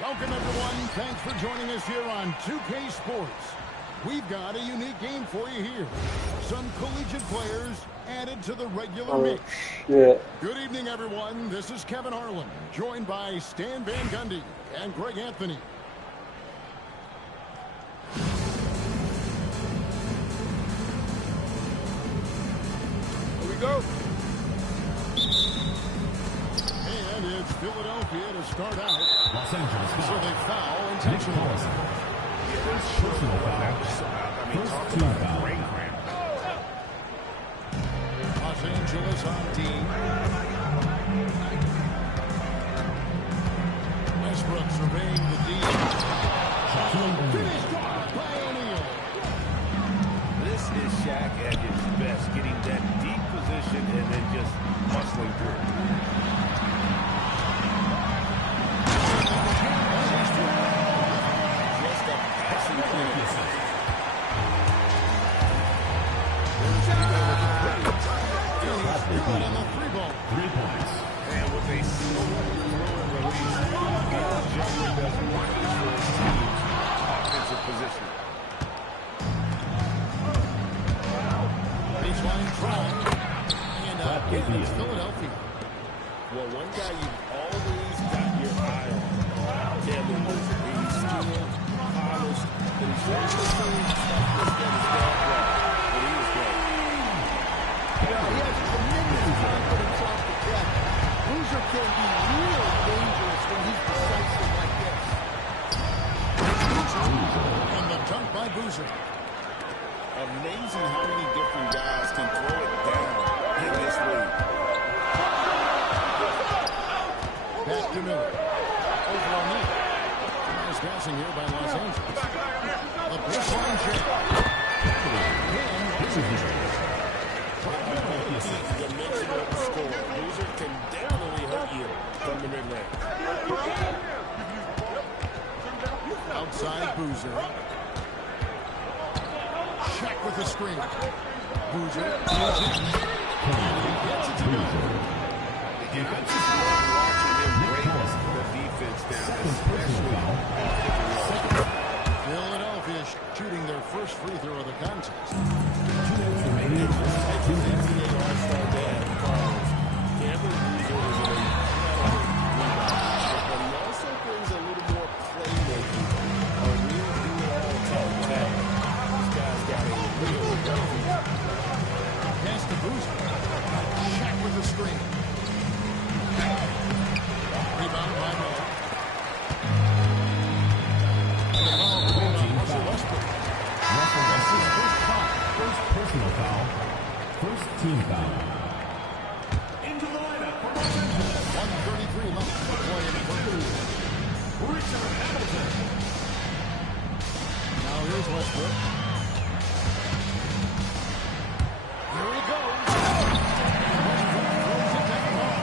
Welcome, everyone. Thanks for joining us here on 2K Sports. We've got a unique game for you here. Some collegiate players added to the regular mix. Shit. Good evening, everyone. This is Kevin Harlan, joined by Stan Van Gundy and Greg Anthony. Here we go. And it's Philadelphia to start out. Los Angeles So foul. they foul Nick intentionally. Collison. Personal foul. First team foul. Los Angeles on D. Westbrook surveying the D. Finished off by O'Neal. This is Shaq at his best, getting that deep position and then just muscling through. Just a passing clearance. Good on the three ball. 3 points. And with a slow throw and release, Gil Jumper does wonders for his team's offensive position. Baseline drive. And again, it's Philadelphia. Well, one guy you've always got your eye on, Kevin Boozer. He's skilled, polished, but he's showing the same toughness that his dad brought when he was great. Yeah, he has tremendous confidence off the deck. Boozer can be real dangerous when he's decisive like this. And the dunk by Boozer. Amazing how many different guys can throw it down in this league. Back to Miller. Over O'Neal. Nice passing here by Los Angeles. The baseline check. Dimensional score. Boozer can definitely hurt you from the mid-range. Outside Boozer. Check with the screen. Boozer. And he gets it to go. And I just love watching him break the defense down, especially Philadelphia shooting their first free throw of the contest. NCAA All-Star dad, Carlos. Cameron Boozer is an incredible rebounder, but he also brings a little more playmaking, a real do-it-all type guy. This guy's got a real ability. Pass to Boozer. Check with the screen. Rebound by Miller. And the foul called on Russell Westbrook. That's his first foul. First personal foul. First team foul. Into the lineup for Los Angeles. 1:33 left to play in the first. Richard Hamilton. Now here's Westbrook. Here he goes. Westbrook throws it down low.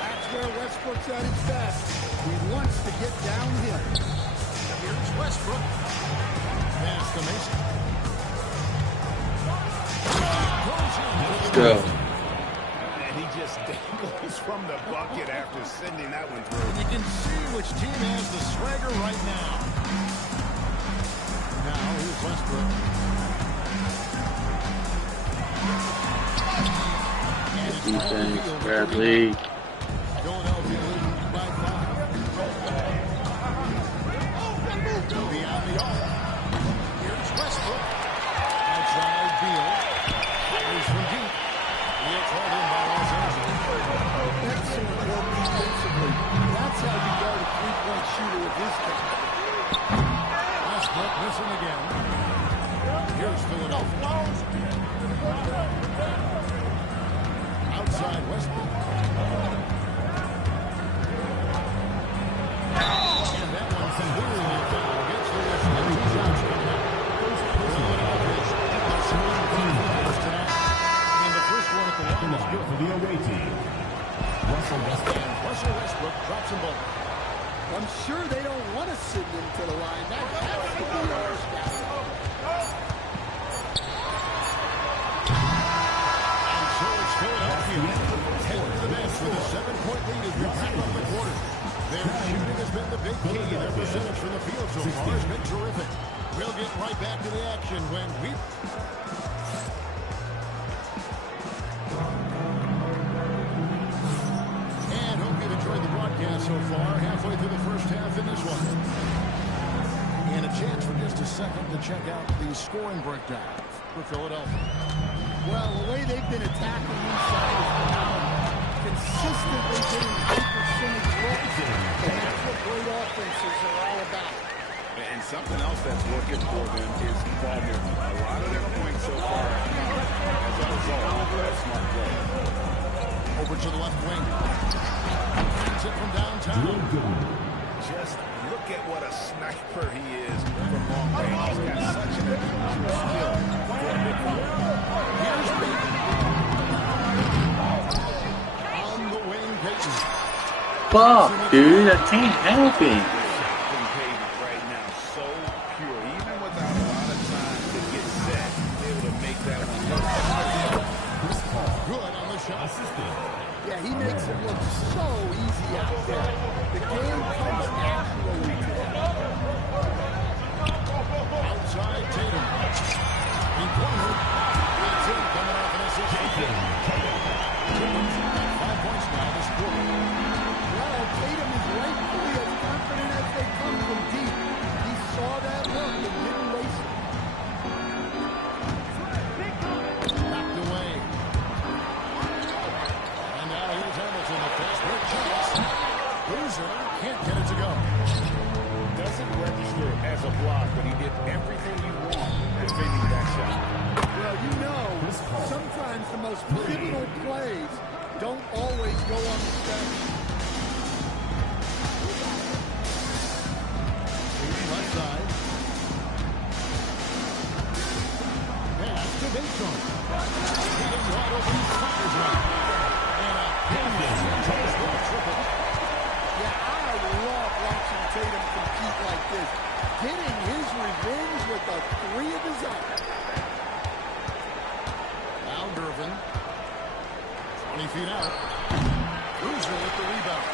That's where Westbrook's at his best. He wants to get downhill. Here's Westbrook. Pass to Mason. Let's go. And he just dangles from the bucket after sending that one through. You can see which team has the swagger right now. Now here's Westbrook. And it's Defense, Bradley. Philadelphia leading by 5. Beyond the arc. Here's Westbrook. Outside Beal. Fires from deep. It's held in by Here's Philadelphia. Outside Westbrook. And that one's clearly a foul against the Wizards. Two shots coming up. Philadelphia's scoring confidence tonight. And the first one at the line is good. For the away team, Russell Westbrook. And Russell Westbrook drops them both. I'm sure they don't want to send him to the line. That has to be our stat. And so it's Philadelphia. Heading to the bench with a 7-point lead as we wrap up the quarter. Their shooting has been the big key. Their percentage from the field so far has been terrific. We'll get right back to the action when we... And hope you've enjoyed the broadcast so far. Halfway through the first half in this one. And a chance for just a second to check out the scoring breakdown for Philadelphia. Well, the way they've been attacking inside is phenomenal. Consistently getting high percentage looks, and that's what great offenses are all about. And something else that's working for them is ball movement. A lot of their points so far have come as a result of that smart play. Over to the left wing. Brings it from downtown. Just look at what a sniper he is from long range. He's got such an unusual skill for a big player. Here's Payton. On the wing, Payton. Fuck, dude, I can't help it. From Payton right now, so pure. Even without a lot of time to get set, able to make that one look Good on the shot. Yeah, he makes it look so easy out there. The game comes naturally to him. Outside Tatum. In corner. That's it. Coming off an assist. Tatum's got 5 points now this quarter. Well, Tatum is rightfully as confident as they come from deep. He saw that look and didn't waste it. Knocked away. And now here's Hamilton. The fast break chance. Loser can't get it to go. doesn't register as a block, but he did everything you want defending that shot. Well, you know, sometimes the most pivotal plays don't always go on the bench. Left side. Pass to Baton. Tatum wide open. Fires one. And a Hamilton with a triple. Yeah, I love watching Tatum compete like this. Getting his revenge with a three of his own. Now Gervin. 20 feet out. Loser with the rebound.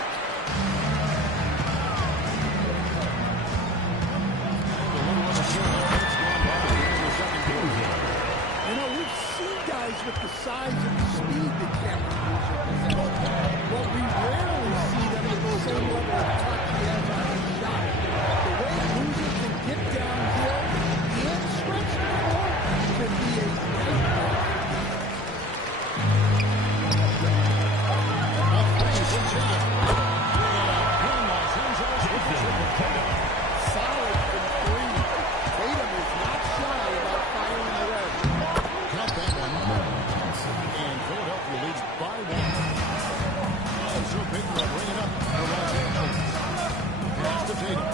You know, we've seen guys with the size and the speed that Cameron Boozer possesses. But we rarely see them at the same level of touch he has on his shot. The way Boozer can get downhill and stretch the floor can be a nightmare. Solid from three. Tatum is not shy about firing away. Count that one. And Philadelphia leads by one. And so Payton will bring it up for Los Angeles. Pass to Tatum.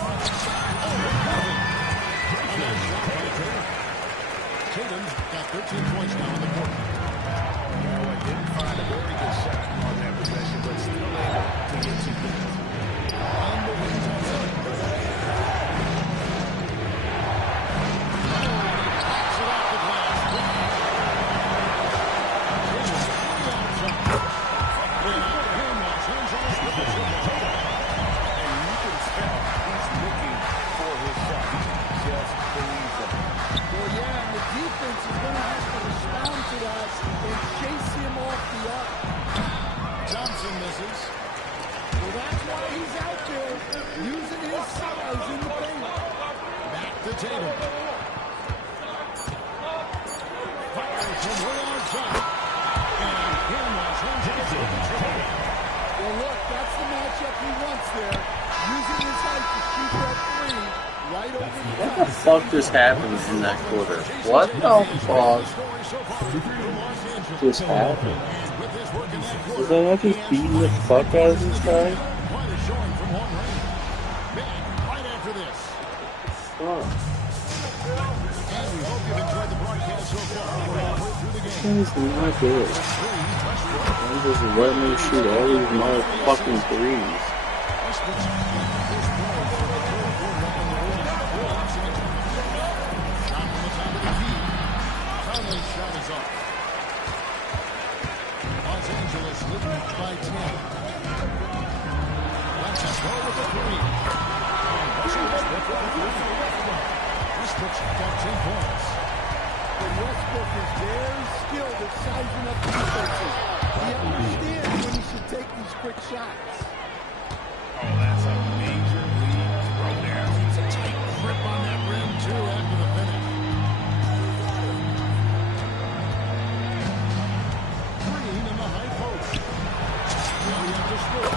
And a shot by Tatum. Tatum's got 13 points now in the quarter. Didn't find a very good shot on that possession, but still able to get 2 points. On the wings outside. Backs it off the glass. And you can tell he's looking for his shot. He just believes it. Well, yeah, and the defense is going to have to respond to that and chase him off the arc. Johnson misses. Well, that's why he's out there using his size in the paint. Back to Tatum. Fires from way outside. And Cameron turns it into a triple. Well, look, that's the matchup he wants there. Using his height to shoot that three right over the top. the fuck just happened in that quarter? What the fuck just happened? Was I not just beating the fuck out of this guy? Quite a showing from long range. Man, right after this. Fuck. And we hope you've enjoyed the broadcast so far. We're halfway through the game. This is not good. I'm just letting him shoot all these motherfucking threes. Conley's shot is off. Los Angeles leading by 10. Let's just go with the three. And Russell Westbrook with the three. Westbrook's got 10 points. And Westbrook is very skilled at sizing up defenses. He understands when he should take these quick shots. Oh, that's a major league throwdown. It's a tight grip on that rim, too, after the finish. Green in the high post. Williams to score.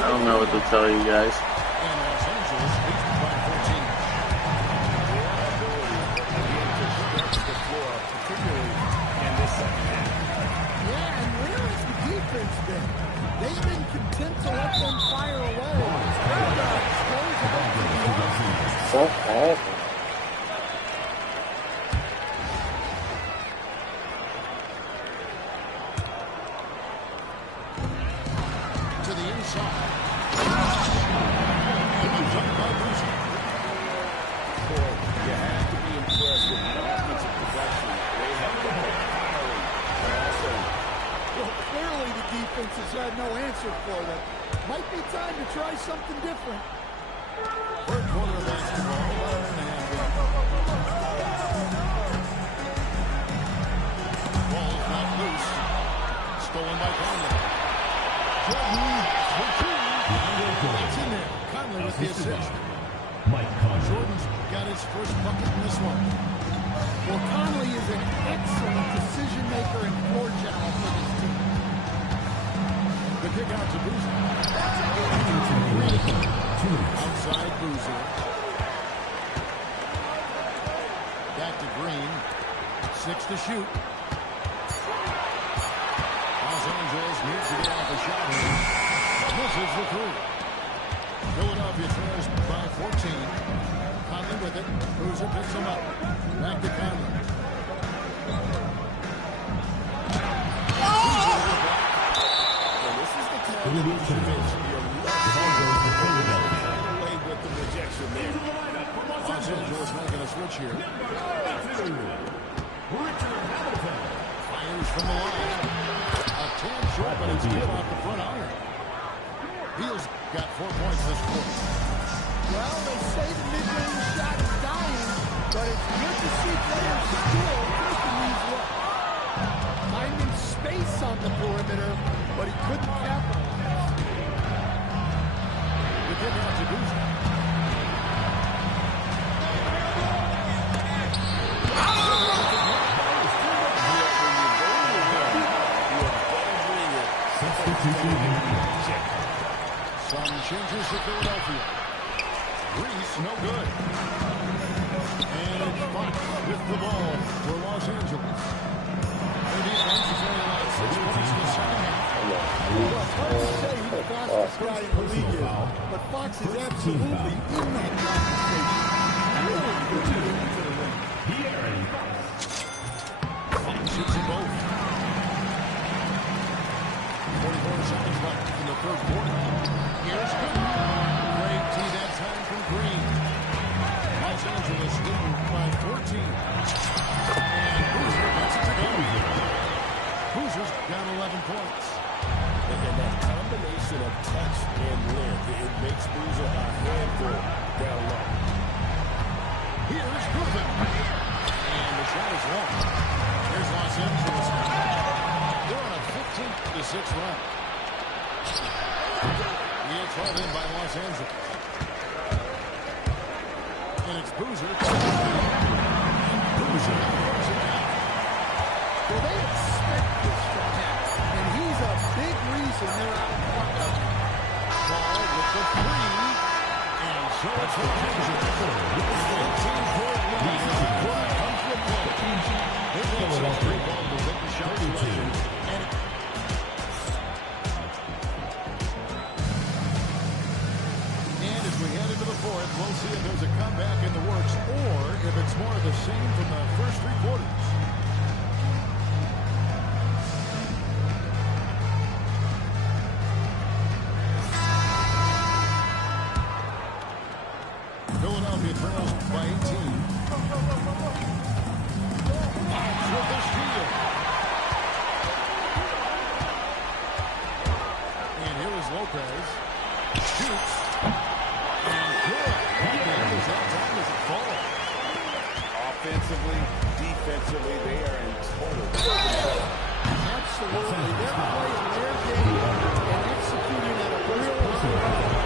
I don't know what to tell you guys. And Los Angeles leads by 14. The floor, particularly in this second half. Yeah, and where has the defense been? They've been content to let them fire away. What happened? To the inside. Boy, you have to be impressed with the offensive production. They have the firing, but also Well, clearly the defense has had no answer for them. Might be time to try something different. Third quarter of basketball, 11.5 left. Ball is not loose. Stolen by Conley. Jordan for two. It's in there. Conley with the assist. Mike Conley. Jordan's got his first bucket in this one. Well, Conley is an excellent decision maker and floor general for this team. The kick out to Boozer. Outside Boozer. Back to Green. 6 to shoot. Los Angeles needs to get off a shot here. Misses the three. Philadelphia trails by 14. Conley with it. Boozer picks him up. Back to Conley. and this is the time that you should mention your away with the rejection there. Los Angeles making a switch here. Fires from the line. A tad short, but it's still off the front iron. Beal's got 4 points this quarter. Well, they say the mid-range shot is dying, but it's good to see players still taking these looks. Finding space on the perimeter, but he couldn't capitalize. The kick out to Boozer. Some changes to Philadelphia. Reese, no good. And it's Fox with the ball for Los Angeles. Their defense is only allowed 6 points in the second half. Well, it's hard to say who the fastest guy in the league is, but Fox is absolutely in that conversation. Really contributing to the win. Fox shoots them both. 44 seconds left in the third quarter. Here's Green. Great tee that time from Green. Los Angeles leading by 14. And Boozer gets it to go. Boozer's got 11 points. And that combination of touch and length, it makes Boozer a handful down low. Here's Griffin. And the shot is long. Here's Los Angeles. They're on a 15-6 run. He is hauled in by Los Angeles. And it's Boozer. And Boozer throws it out. Well, they expect this from him, and he's a big reason they're out front. Ball with the three. And So it's the Kaiser. 18-point lead as the quarter comes to a close. It makes it 3 ball to take the shot selection. And as we head into the fourth, we'll see if there's a comeback in the works or if it's more of the same from the first 3 quarters. Philadelphia trails by 18. Fox with the steal. And here is Lopez. Shoots. And good. That is that time as it falls. Offensively, defensively, they are in total. Absolutely. They're playing their game and executing at a real high level.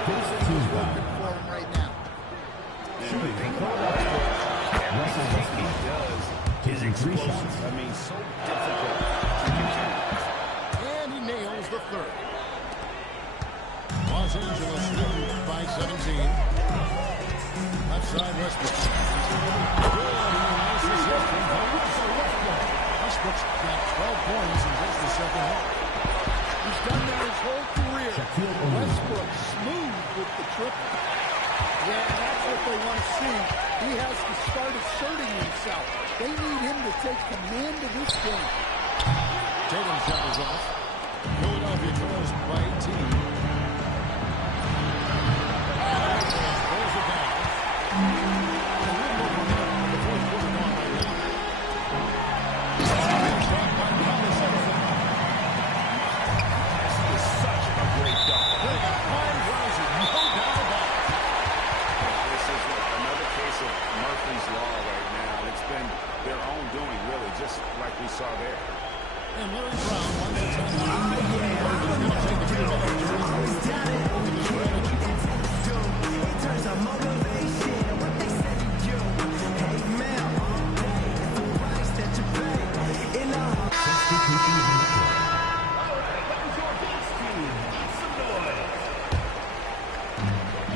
Everything is working for them right now. Everything he does is explosive. I mean, so difficult to contain. And he nails the third. Los Angeles lead by 17. Left side, Westbrook. Good. Nice assist from Russell Westbrook. Westbrook's got 12 points in just the second half. He's done that his whole career. Westbrook smooth with the triple. Yeah, that's what they want to see. He has to start asserting himself. They need him to take command of this game. Tatum shot is off. Philadelphia trails by 18. Pulls it down. A little over a minute of the fourth quarter gone right now. Shot by Thomas Edison. This is such a great dunk. They got Klein rising. No doubt about it. This is another case of Murphy's Law right now. It's been their own doing, really, just like we saw there. And Larry Brown wants to tell them he's going to take a few minutes to over the strategy.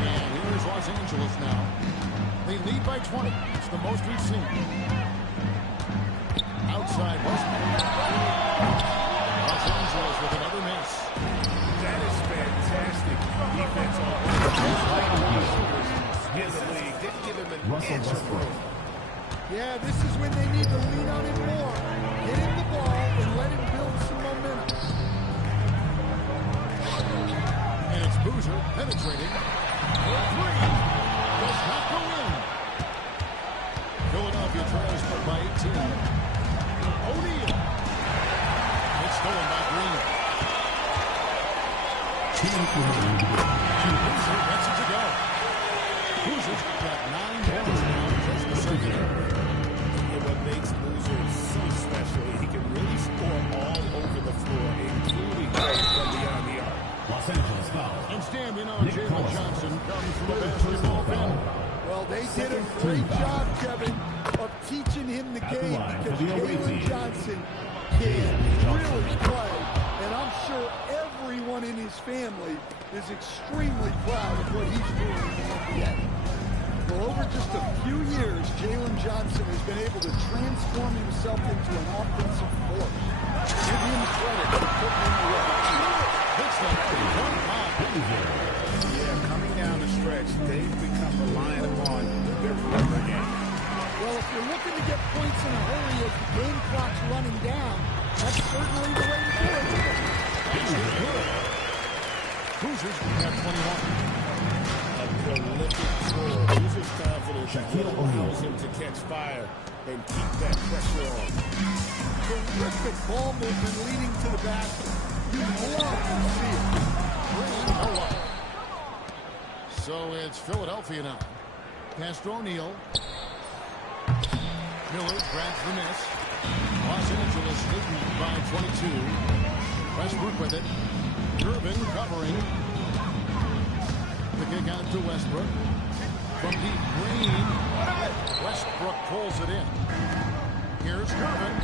And here's Los Angeles now. They lead by 20. It's the most we've seen. Outside Westbrook. Los Angeles with another miss. That is fantastic defense on both in the league. Didn't give him an inch of room. Yeah, this is when they need to lean on him more. Get him the ball and let him build some momentum. And it's Boozer penetrating. For three. Does not go in. Philadelphia trails by 18. O'Neal. It's stolen by Green. Boozer lets it to go. Boozer's got 9 points now in just the second half. And what makes Boozer so special, he can really score all over the floor, including from beyond the arc. Los Angeles foul. And Stan, we know Jalen Johnson comes from a basketball family. Well, they did a great job, Kevin, of teaching him the game because Jalen Johnson can really play. And I'm sure everyone in his family is extremely proud of what he's doing in the NBA. Well, over just a few years, Jalen Johnson has been able to transform himself into an offensive force. Give him credit for putting him away. Looks like Yeah, coming down the stretch, they've become reliant upon their perimeter game. Well, if you're looking to get points in a hurry as the game clock's running down, that's certainly the way to do it. Boozer's got 21. A prolific scorer. Boozer's confidence allows him to catch fire and keep that pressure on. Terrific ball movement leading to the basket. You love to see it. Green, no one. So it's Philadelphia now. Pass to O'Neal. Miller grabs the miss. Los Angeles leading by 22. Westbrook with it. Irvin covering. The kick out to Westbrook. From deep, Green. Westbrook pulls it in. Here's Irvin.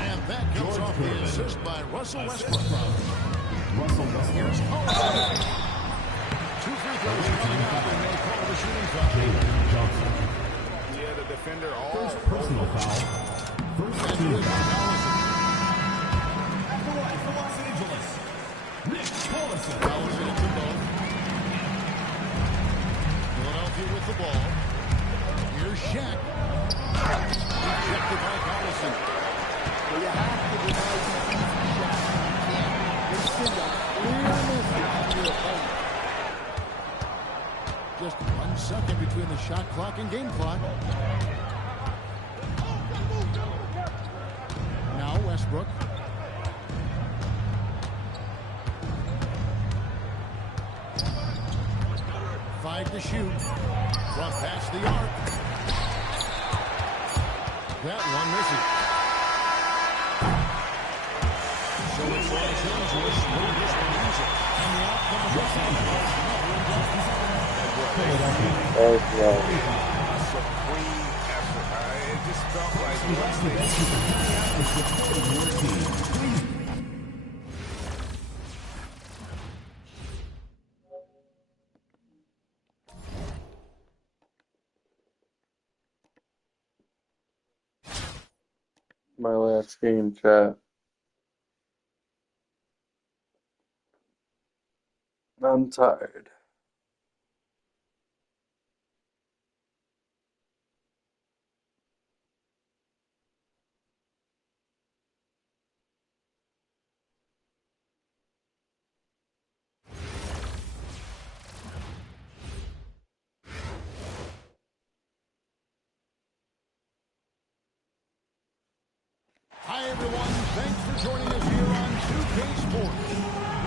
And that comes off the assist by Russell Westbrook. Here's Collins. 2 Two free throws coming up, and they call the shooting foul. Jalen Johnson. Yeah, the defender all First personal foul. First team foul. For Los Angeles, Nick Paulson. Allison into both. Philadelphia with the ball. Here's Shaq. Rejected by Collison. Well, you have to deny defensive shots. You can't. They send a clear message to your opponent. Just 1 second between the shot clock and game clock. Now Westbrook. Five to shoot. Front past the arc. That one missing. So it's Los Angeles winning this one easy. And the outcome of this one is another injustice. Oh, no. supreme effort. It just felt like My last game, chat. I'm tired. Hi, everyone. Thanks for joining us here on 2K Sports.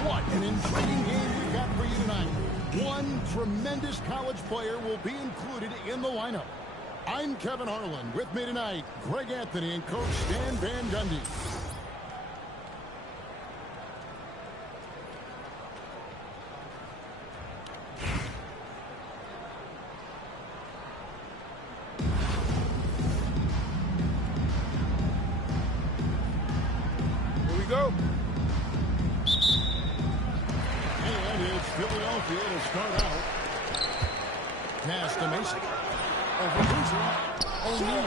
What an intriguing game we've got for you tonight. One tremendous college player will be included in the lineup. I'm Kevin Harlan. With me tonight, Greg Anthony and Coach Stan Van Gundy. go. And it's Philadelphia to start out. Pass to Mason. Over Boozer. O'Neal.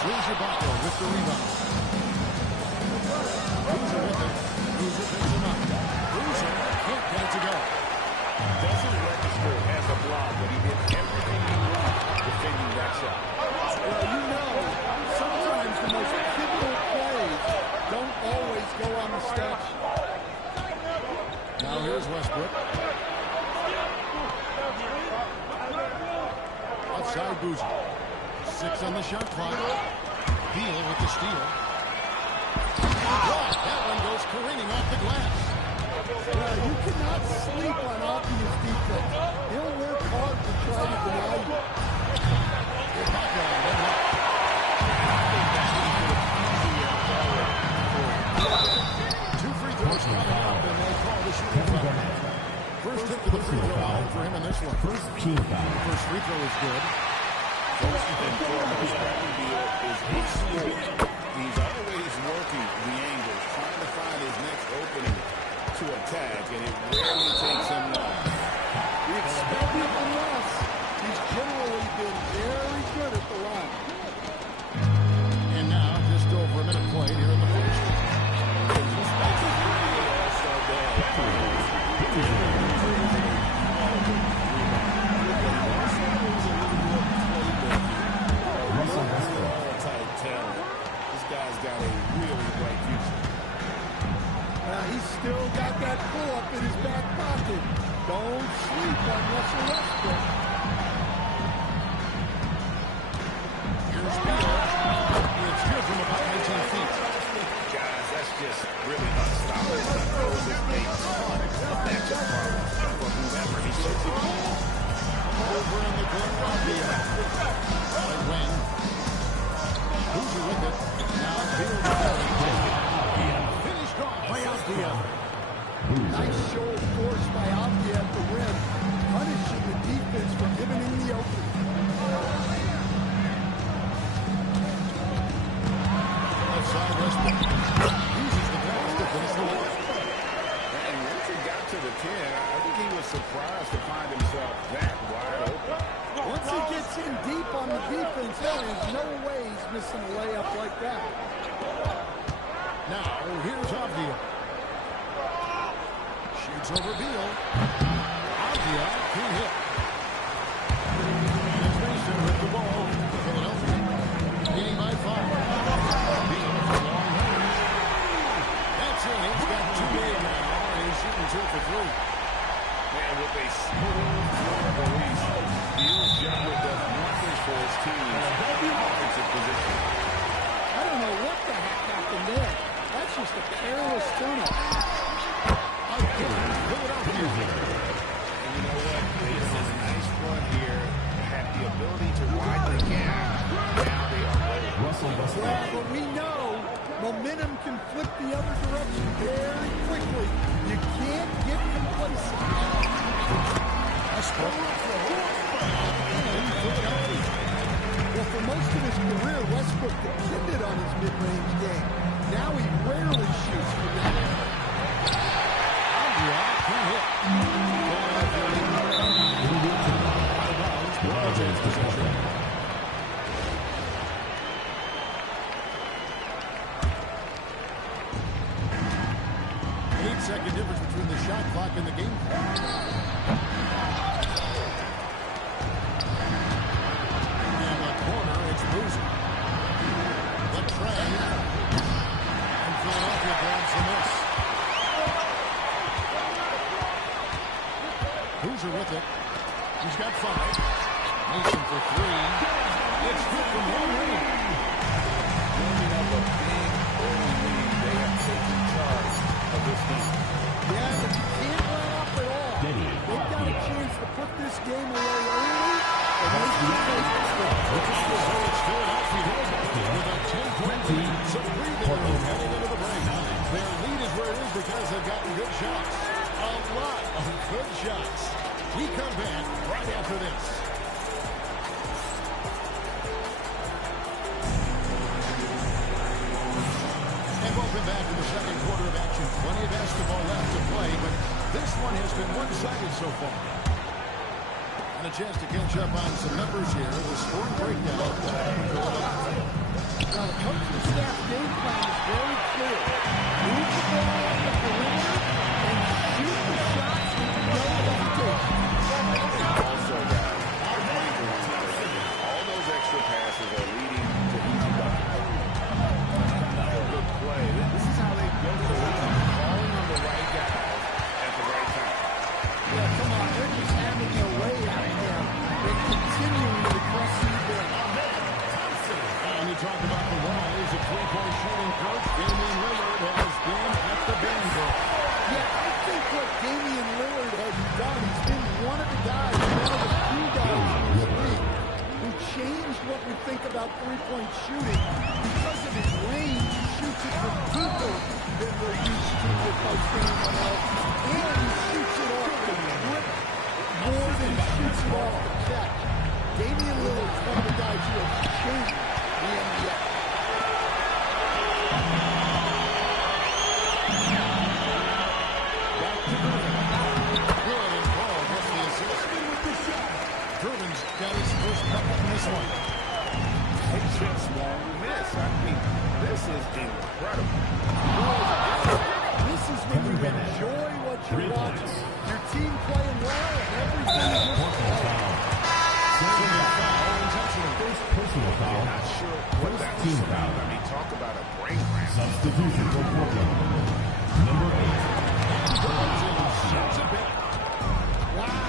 Serge Ibaka with the rebound. Boozer with it. Boozer picks him up. Boozer can't get it to go. Doesn't register as a block, but he did everything he wanted defending that shot. Well, you know, sometimes the most pivotal plays don't always go on the stat sheet. Now here's Westbrook. Outside Boozer. 6 on the shot clock. Beal with the steal. That one goes careening off the glass. Well, you cannot sleep on obvious defense. He'll work hard to try to deny you. Two free throws coming up, and they call the shooting foul. First hit to the free throw line for him in this one. First team foul. First free throw is good. First and foremost, Bradley Beal is a sport. He's always working the angles, trying to find his next opening to attack, and it rarely takes him long. We expect nothing less. He's generally been very good at the line. And now, just over a minute played here in the first. This guy's got a really bright future. He's still got that pull-up in his back pocket. Don't sleep on Russell Westbrook. Here's Beal. It's good from about 19 feet. Guys, that's just really unstoppable. He throws a ton of matchup problems for whoever he should be. Over in the corner of Beal. By Wayne. Boozer with it. Now Beal with it. Finished off by Althea. Nice show of force by Althea at the rim, punishing the defense for giving him the opening. Outside Westbrook. Uses the pass to finish the line. And once he got to the 10, I think he was surprised to find himself that wide open. Once he gets in deep on the defense, there is no way he's missing a layup like that. Now, here's Avdia. Shoots over Beal. Avdia can hit. And it's Mason with the ball. Philadelphia leading by 5. Beal for long range. That's it. He's got 2 made now, and he's shooting 2 for 3. Man, with a smooth floor release, Beal generally does wonders for his team in offensive position. I don't know what the heck happened there. That's just a careless turnover. Philadelphia. And you know what? They had a nice run here. Had the ability to widen the gap. Now they are ready. Yeah, but we know momentum can flip the other direction very quickly. You can't get complacent. Well, for most of his career, Westbrook depended on his mid-range game. Now he rarely shoots from that area. Can hit. Possession. 8-second difference between the shot clock and the game clock. In the corner, it's Boozer. The trade. And Philadelphia grabs the miss. Boozer with it. He's got 5. Mason for 3. It's good from long range. Building up a big early lead. They have taken charge of this game. Yeah, but you can't let up at all. They've got a chance to put this game away early, and they can take it. With a 10-point lead, some breathing room heading into the break. Their lead is where it is because they've gotten good shots. A lot of good shots. We come back right after this. And welcome back to the second quarter of action. Plenty of basketball left to play, but this one has been one-sided so far. And a chance to catch up on some numbers here. The scoring breakdown. Now, the coaching staff game plan is very clear. Move the ball on the perimeter and shoot the shots with no hesitation. Also, guys, all those extra passes are leading to easy buckets. Another good play. This is how they built the lead. Calling on the right guy at the right time. Yeah, come on. They're just having their way out there and continuing to press you down. And you talk about the rise of three-point shooting coach. Damian Lillard has been at the Vanguard. Yeah, I think what Damian Lillard has done, he's been one of the guys, one of the few guys in this league who changed what we think about three-point shooting. Because of his range, he shoots it from deeper than we're used to with most anyone else. And he shoots it off the grip more than he shoots it off the catch. Damian Lillard's one of the guys who has changed the NBA. Back to Irvin. Good, and Paul gets the assist. Irvin's got his first bucket in this one. They just won't miss. I mean, this is incredible. This is when you enjoy what you're watching. Your team playing well and everything is just playing. Personal foul. Not sure what that Team was foul. about. I mean, talk about a brain cramp. Substitution for Portland. Number 8. Wow.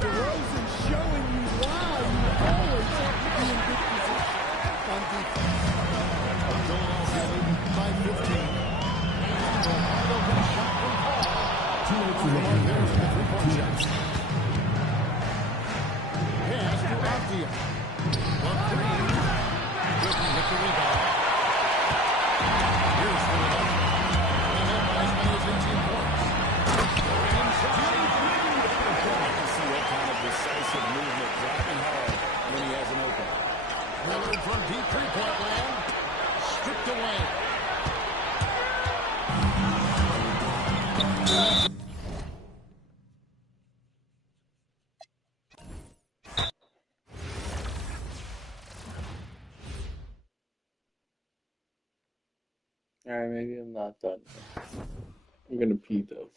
DeRozan showing you why you always have to be in good position on defense. Philadelphia leading by 15. They'll get a shot from Paul. 2 minutes remaining. There's the three-point shot. Pass to Avdia. 1-3. Griffin hit the rebound. Here's Philadelphia. They led by as many as 18 points. Inside. I can see what kind of decisive movement, driving hard when he has an open. Lillard from deep three-point land. Stripped away. Alright, maybe I'm not done yet. I'm gonna pee though.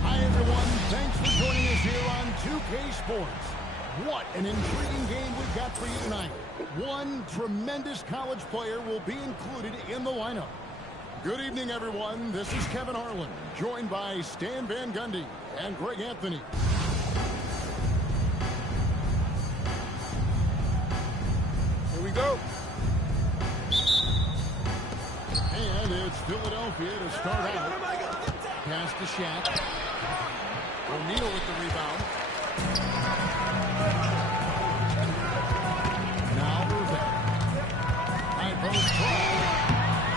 Hi, everyone. Thanks for joining us here on 2K Sports. What an intriguing game we've got for you tonight. One tremendous college player will be included in the lineup. Good evening, everyone. This is Kevin Harlan, joined by Stan Van Gundy and Greg Anthony. Here we go. And it's Philadelphia to start out. Pass to Shaq. O'Neal with the rebound. Now Irving. High post try.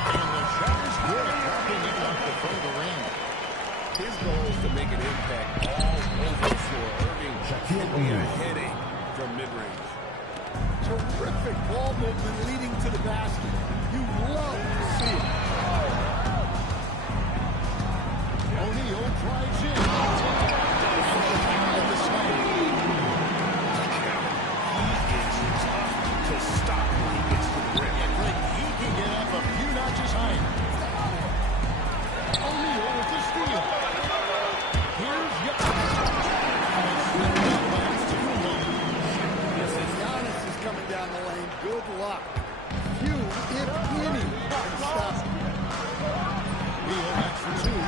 And the shot is good. Dropping it off the front of the rim. His goal is to make an impact all over the floor. Irving can be a headache from mid-range. Terrific ball movement leading to the basket. You love to see it. O'Neal drives in. At the side. He is tough to stop when he gets to the rim. Yeah, Greg, he can get up a few notches higher. O'Neal with the steal. Here's Giannis is coming down the lane. Good luck. Few, if any, can stop him. Beal back for two.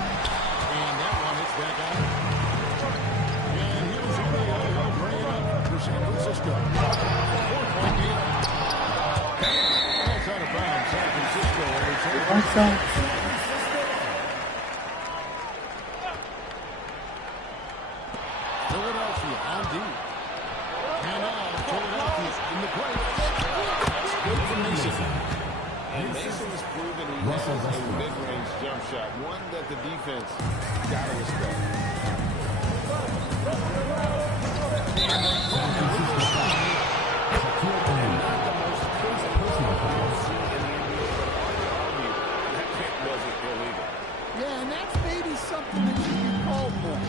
And that one hits back out. And here's O'Neal. Bring it up for San Francisco. 4-point game. That's out of bounds. San Francisco. What's up? Philadelphia on D. And now Philadelphia in the break. That's good for Mason. And Mason has proven he has a mid-range jump shot, one that the defense got to respect. Yeah, and that's maybe something that should be called more.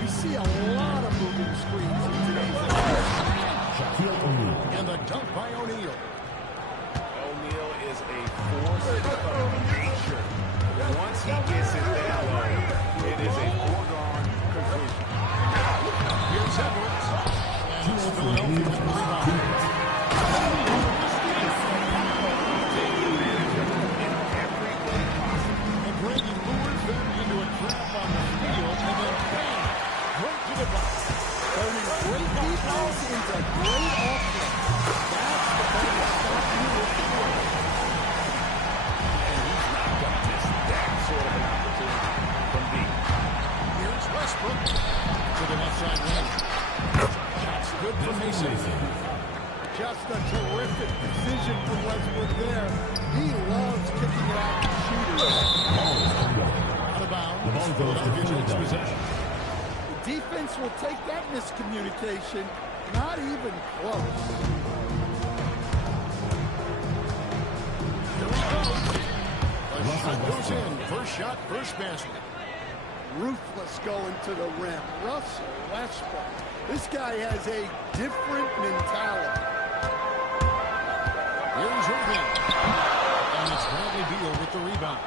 We see a lot of moving screens in today's NBA. And the dunk by O'Neal. O'Neal is a force of nature. Once he gets it that low, it is a foregone conclusion. Here's Edwards. And it's Philadelphia with the rebound. good from Mason. Just a terrific decision from Westbrook there. He loves kicking it out to shooters. Out of bounds. The ball goes to Philadelphia takes Philadelphia. possession. The defense will take that miscommunication. Not even close. Here he goes. The shot goes in. First shot, first basket. Ruthless going to the rim. Russell Westbrook. This guy has a different mentality. Here's Irving. And it's Bradley Beal with the rebound.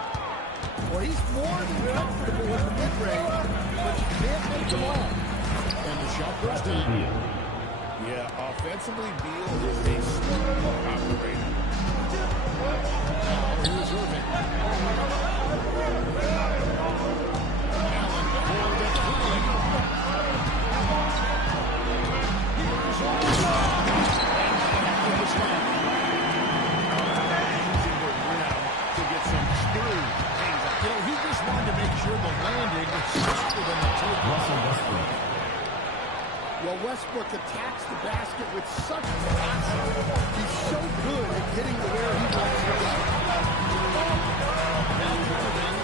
Well, he's more than comfortable in the mid-range, but you can't make him all. And the shot goes down. Yeah, offensively, Beal is a smart operator. Now here's Irving. Allen for the three. Here's Irving. And with the stop. Using the rim to get some true things out. You know, he just wanted to make sure the landing was softer than the take. Russell Westbrook. Well, Westbrook attacks the basket with such velocity. He's so good at getting to where he wants to go. Now Irving.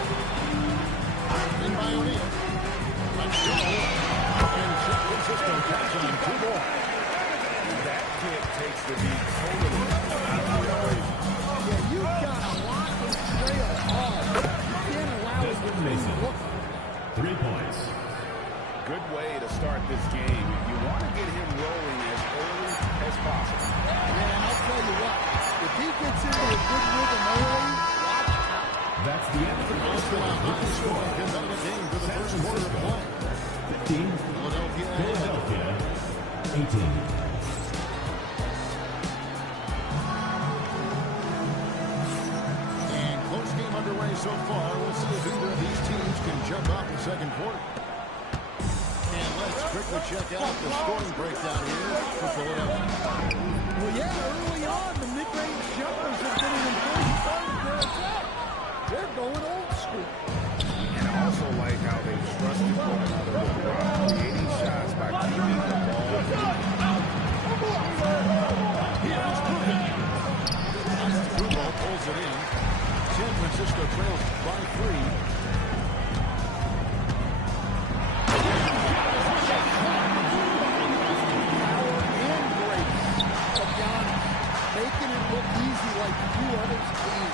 In by O'Neal. Let's go. And San Francisco comes on 2 more. That kick takes the beat totally out of the equation. Yeah, you've got to lock and trail hard. You can't allow it to Mason. look. 3 points. Good way to start this game. You want to get him rolling as early as possible. Yeah, and I'll tell you what, if he gets into a good rhythm early, watch out. That's the end of the first quarter. With the score, Competitive game for the first quarter of play. 15, Philadelphia. Philadelphia, 18. And close game underway so far. We'll see if either of these teams can jump off the second quarter. And let's quickly check out the scoring breakdown here for Philadelphia. Well, yeah, early on, the mid-range jumpers have been an important part of their attack. They're going old school. And I also like how they've trusted one another with the rock, creating shots by keeping the ball. Here's Kukoc. Kukoc pulls it in. San Francisco trails by 3. Making it look easy like few others can.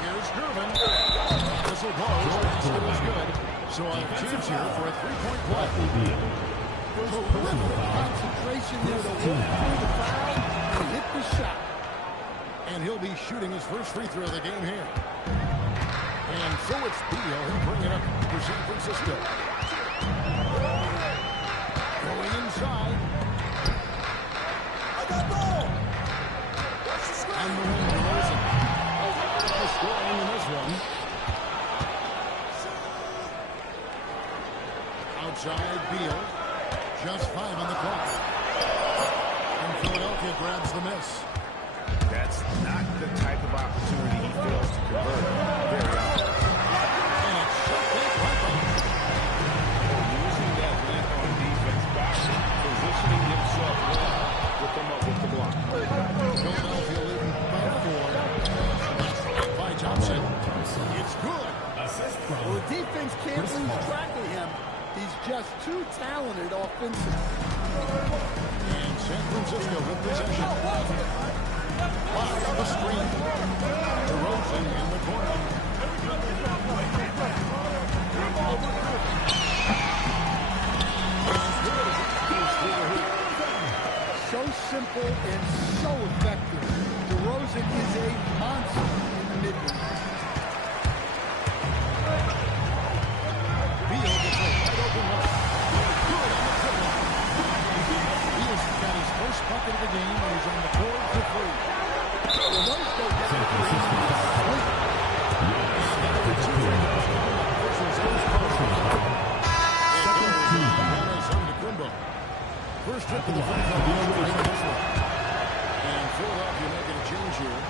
Here's Gervin. Whistle blows. Basket is good. So a chance here for a 3-point play. Terrific concentration there to work through the foul and hit the shot. And he'll be shooting his first free throw of the game here. And so it's Beal. He'll bring it up for San Francisco. Going inside. And the one DeRozan. No scoring in this one. Outside Beal. Just 5 on the clock. And Philadelphia grabs the miss. That's not the type of opportunity he fails to convert very often. And it's shot back right by. Using that length on defense, boxing, positioning himself well to come up with the block. Philadelphia leading by 4. By Thompson. It's good. Well, the defense can't lose track of him. He's just too talented offensively. And San Francisco with possession. Wow, the screen. DeRozan in the corner. So simple and so effective. DeRozan is a monster in the mid-range. Beal gets a wide open look. Good on the triple. Beal's got his first bucket of the game and he's on the board for 3. Well, those go down San Francisco. First trip to the front court. And Philadelphia making a change here.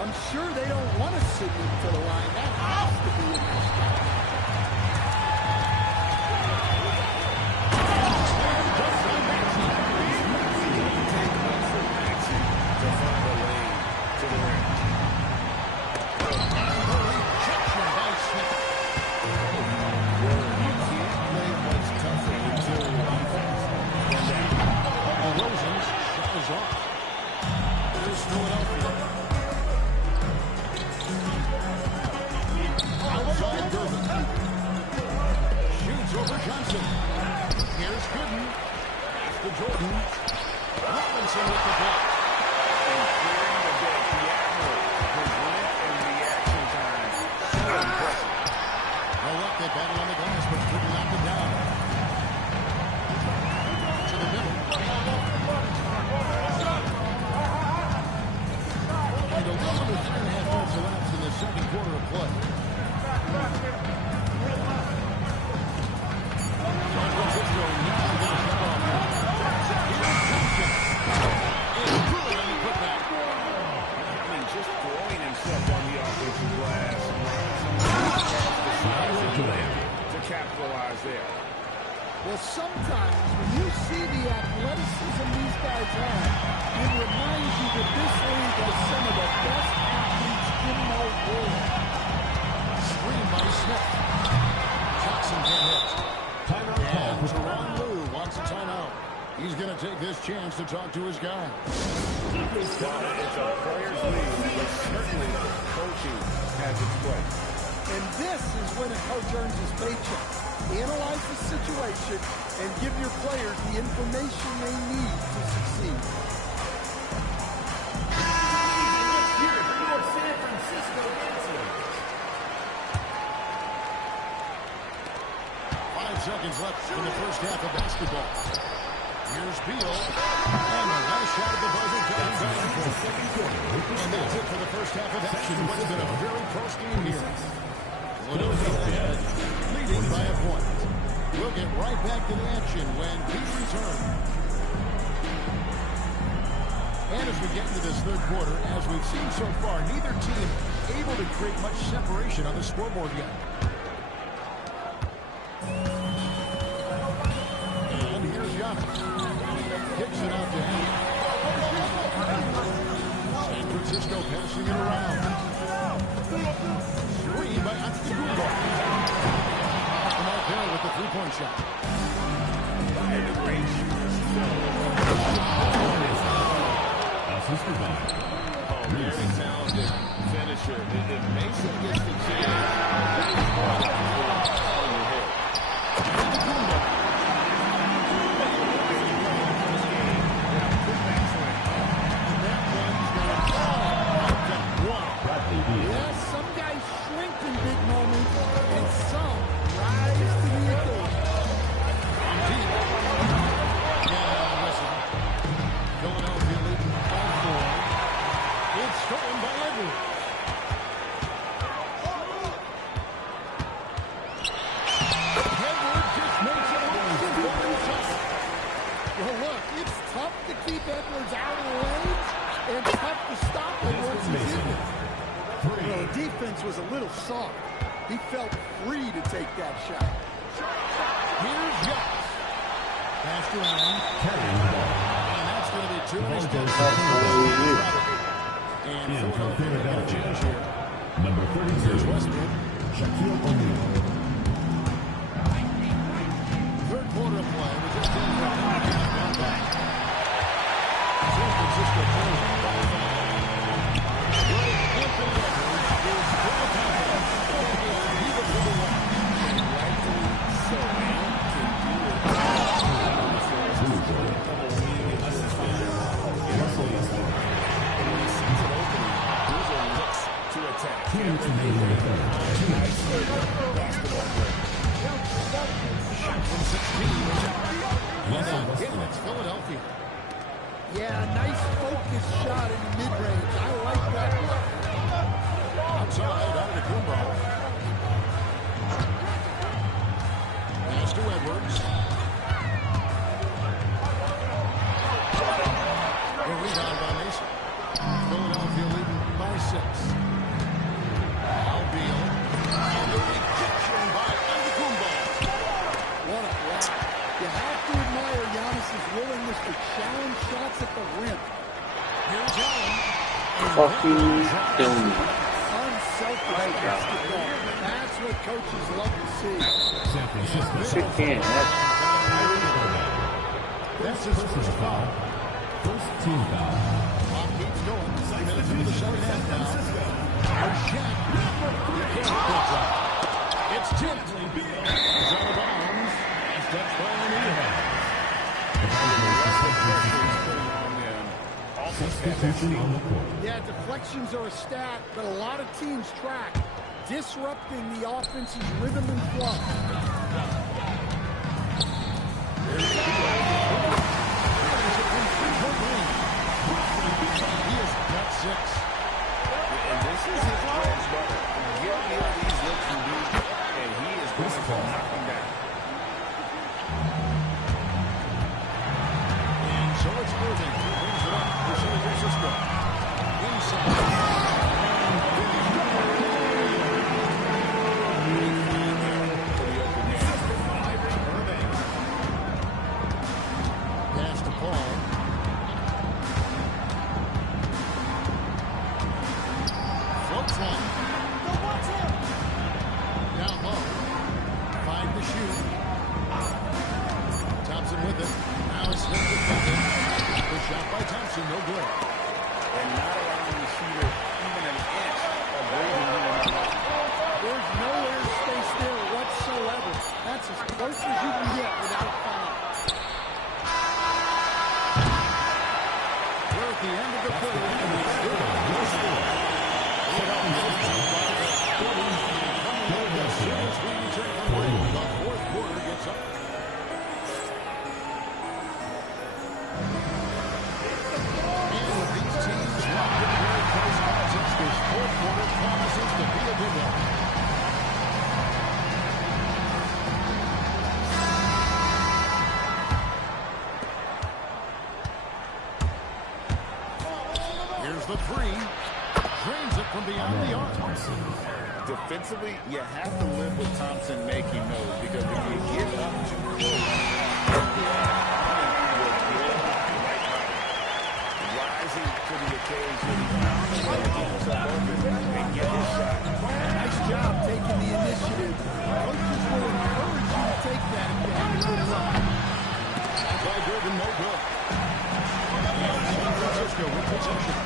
I'm sure they don't want to sit him to the line. That has to be in this game. Pass to Jordan. Robinson with the block. And clearing the deck, the Admiral. His length and reaction time, so impressive. The left they battle on the glass, but couldn't knock it down. To the middle. And a little under 3.5 minutes elapsed in the second quarter of play. San Francisco now going to step off here. Here's Thompson. It's really on the putback. I mean, just throwing himself on the offensive glass. To capitalize there. Well, sometimes when you see the athleticism these guys have, it reminds you that this league has some of the best athletes in the world. Screen by Smith. Jackson can't hit. And Teron Lou wants a timeout. He's going to take this chance to talk to his guy. It's a player's league, but certainly coaching has its place. And this is when a coach earns his paycheck. Analyze the situation and give your players the information they need to succeed. Here for San Francisco Giants. 5 seconds left in the first half of basketball. Here's Beal. And the last shot at the buzzer coming back for the second quarter. And that's it for the first half of action. What's been a very close game here. Philadelphia leading by a point. We'll get right back to the action when we return. And as we get into this third quarter, as we've seen so far, neither team able to create much separation on the scoreboard yet. And here's Giannis. Kicks it out to him. San Francisco passing it around. Screen by Antetokounmpo. Off the mark there with the three-point shot. And a great very talented finisher. If Mason gets the chance, Yes, some guys shrink in big moments, and some rise to the occasion. Philadelphia leading by 4. It's stolen by Edwards. Edwards just makes it look simple himself. Well, look, it's tough to keep Edwards out of the range and tough to stop him once he's in it. Well, the defense was a little soft. He felt free to take that shot. Here's Giannis. Passed around. And that's going to be 2 in his And Philadelphia got a change here. Number 32. Here's Westbrook. Shaquille O'Neal. Third quarter of play. We just did one back. San Francisco plays. Anthony Edwards is full of confidence. He's a number 1. rightfully so. And can do it. To attack. Shot from 16. And again, it's Philadelphia. Yeah, nice focused shot in the mid-range. I like that one. Outside, Antetokounmpo. Pass to Edwards. A rebound by Mason. Philadelphia leading by 6. Now Beal. And the rejection by Antetokounmpo. What a block. You have to admire Giannis' willingness to challenge shots at the rim. Here's Allen. Fucking kill me. Unselfish basketball. That's what coaches love to see. San Francisco. Shit can't. That's his first foul. First team foul. Clock keeps going. 6 minutes into the second half now. Here's Shaq. He can't catch up. It's tipped. He's out of bounds. He's touched by O'Neal. Substitution on the court. Yeah, deflections are a stat, but a lot of teams track, disrupting the offense's rhythm and flow. He has got 6. And this is his bread and butter. Give me all these looks and deep, and he is going to knock them down. And so it's Irving who brings it up for San Francisco. Inside. Pass to Paul. Floats one. Down low. 5 to shoot. Thompson with it. Now it's Smith defending. The shot by Thompson, no good. And not allowing the shooter even an inch of breathing room in the line. There's nowhere space there whatsoever. That's as close as you can get without foul. We're at the end of the third, and we still have no score. As soon as we return from break, the fourth quarter gets up. And with these teams locked in a very close contest, this fourth quarter promises to be a good one. Here's the three. Drains it from beyond the arc. Defensively, you have to live with Thompson making those, because if you give up too close, rising to the occasion, found a way to get himself open and get his shot. Nice job taking the initiative. Coaches will encourage you to take that if you have a good run. By Gordon, no good. And San Francisco with possession.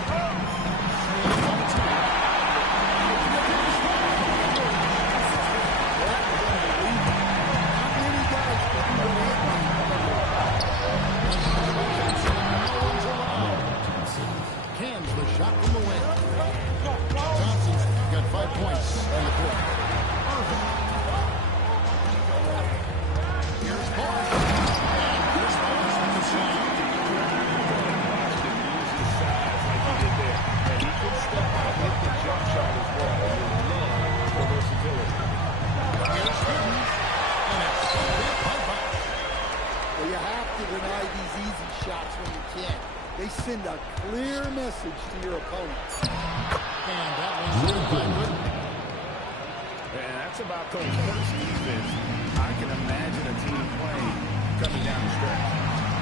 Cans the shot from the wing. Thompson's got 5 points in the quarter. Irving. Here's Paul. And Chris Paul's from the shot. And he can step out with the jump shot as well. You love the versatility. Here's Gooden. And it's hit by Bosch. Well, you have to deny these easy shots when you can. They send a clear message to your opponent. And that one's in by Gooden. And that's about Coach Kurt's defense. I can imagine a team playing coming down the stretch.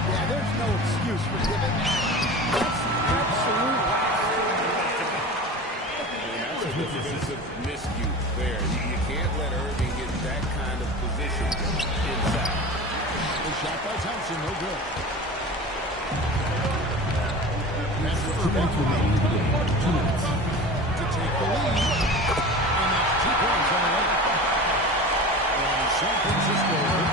Yeah, there's no excuse for giving that. That's absolute That's a defensive miscue there. You can't let Irving get that kind of position inside. The shot by Thompson, no good. That's Irving to take the lead. And that's 2 points on the way. And San Francisco with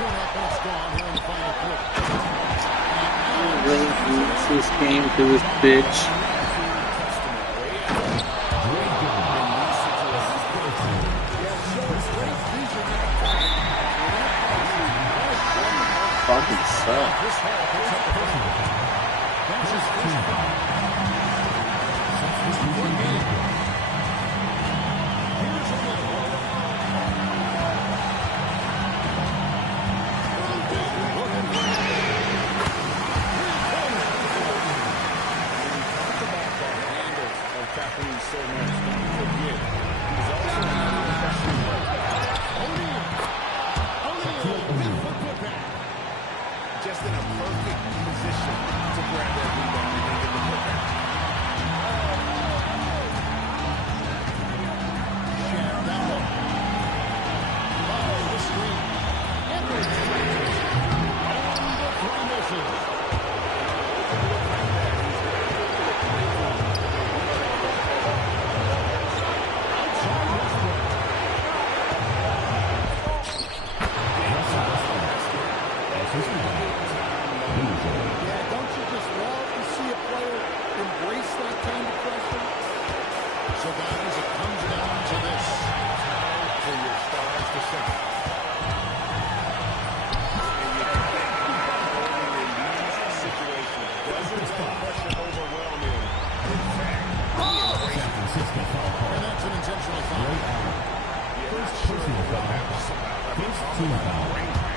2.5 minutes gone here in the final quarter. Really beats this game to this bitch. Fucking suck. That's his first foul. One game. Here's a little. Tackling so much, don't forget. He's also another professional player. O'Neal with the putback. Just in a perfect position to grab that rebound and get the putback. Shaq down low. Follow the screen. Edwards. On the three misses. Francisco spot. Pressure overwhelm him. In fact, he embraced San Francisco foul call. And that's an intentional foul. Ray Allen. First personal foul. First team foul. Wheel.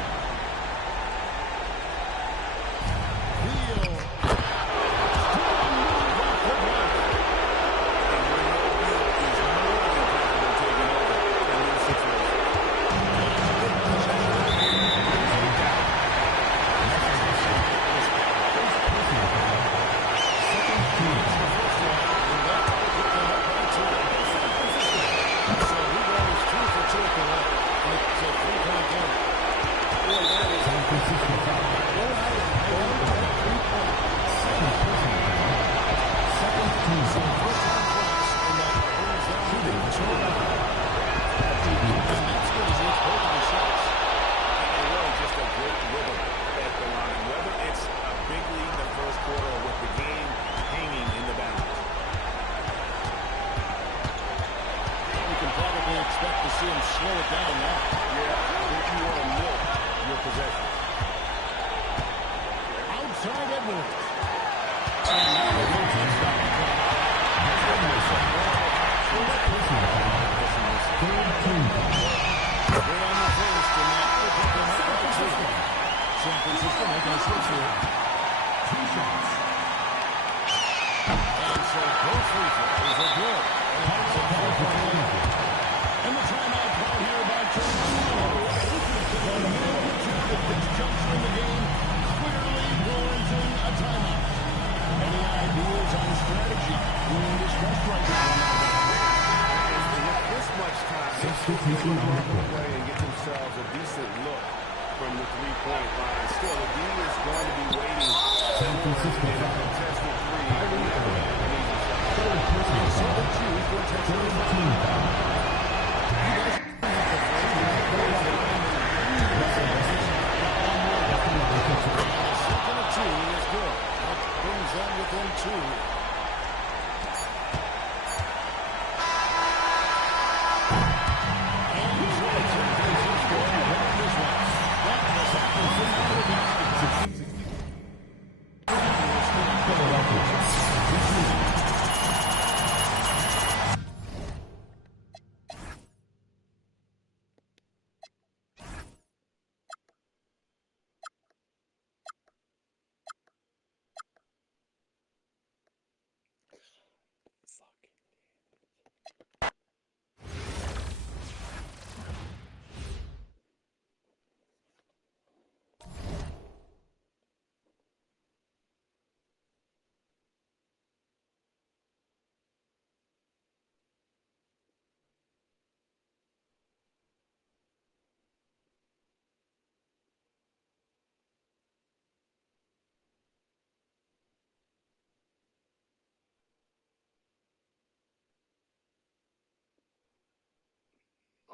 Substitution on the play and get themselves a decent look from the three-point line. Still, the D is going to be waiting San Francisco for a foul. contested three. Third personal foul. Third team foul. Second of two is good. That brings them within two.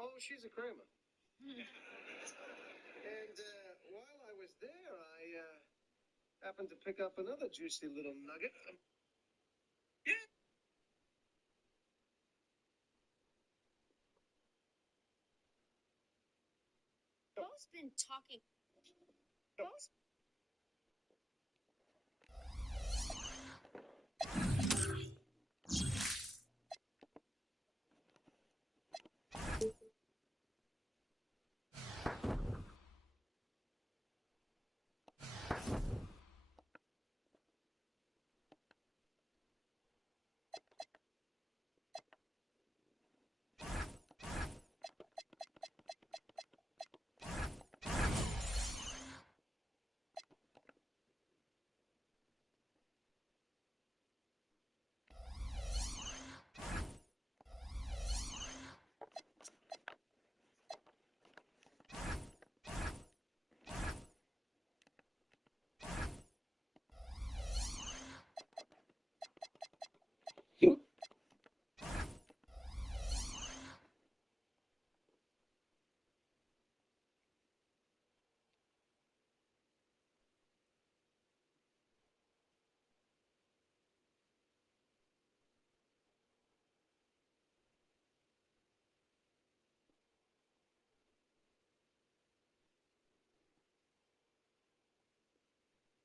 Oh, she's a Kramer. And while I was there, I happened to pick up another juicy little nugget. Bo's been talking.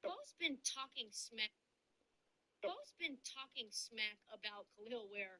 Bo's been talking smack. Bo's been talking smack about Khalil where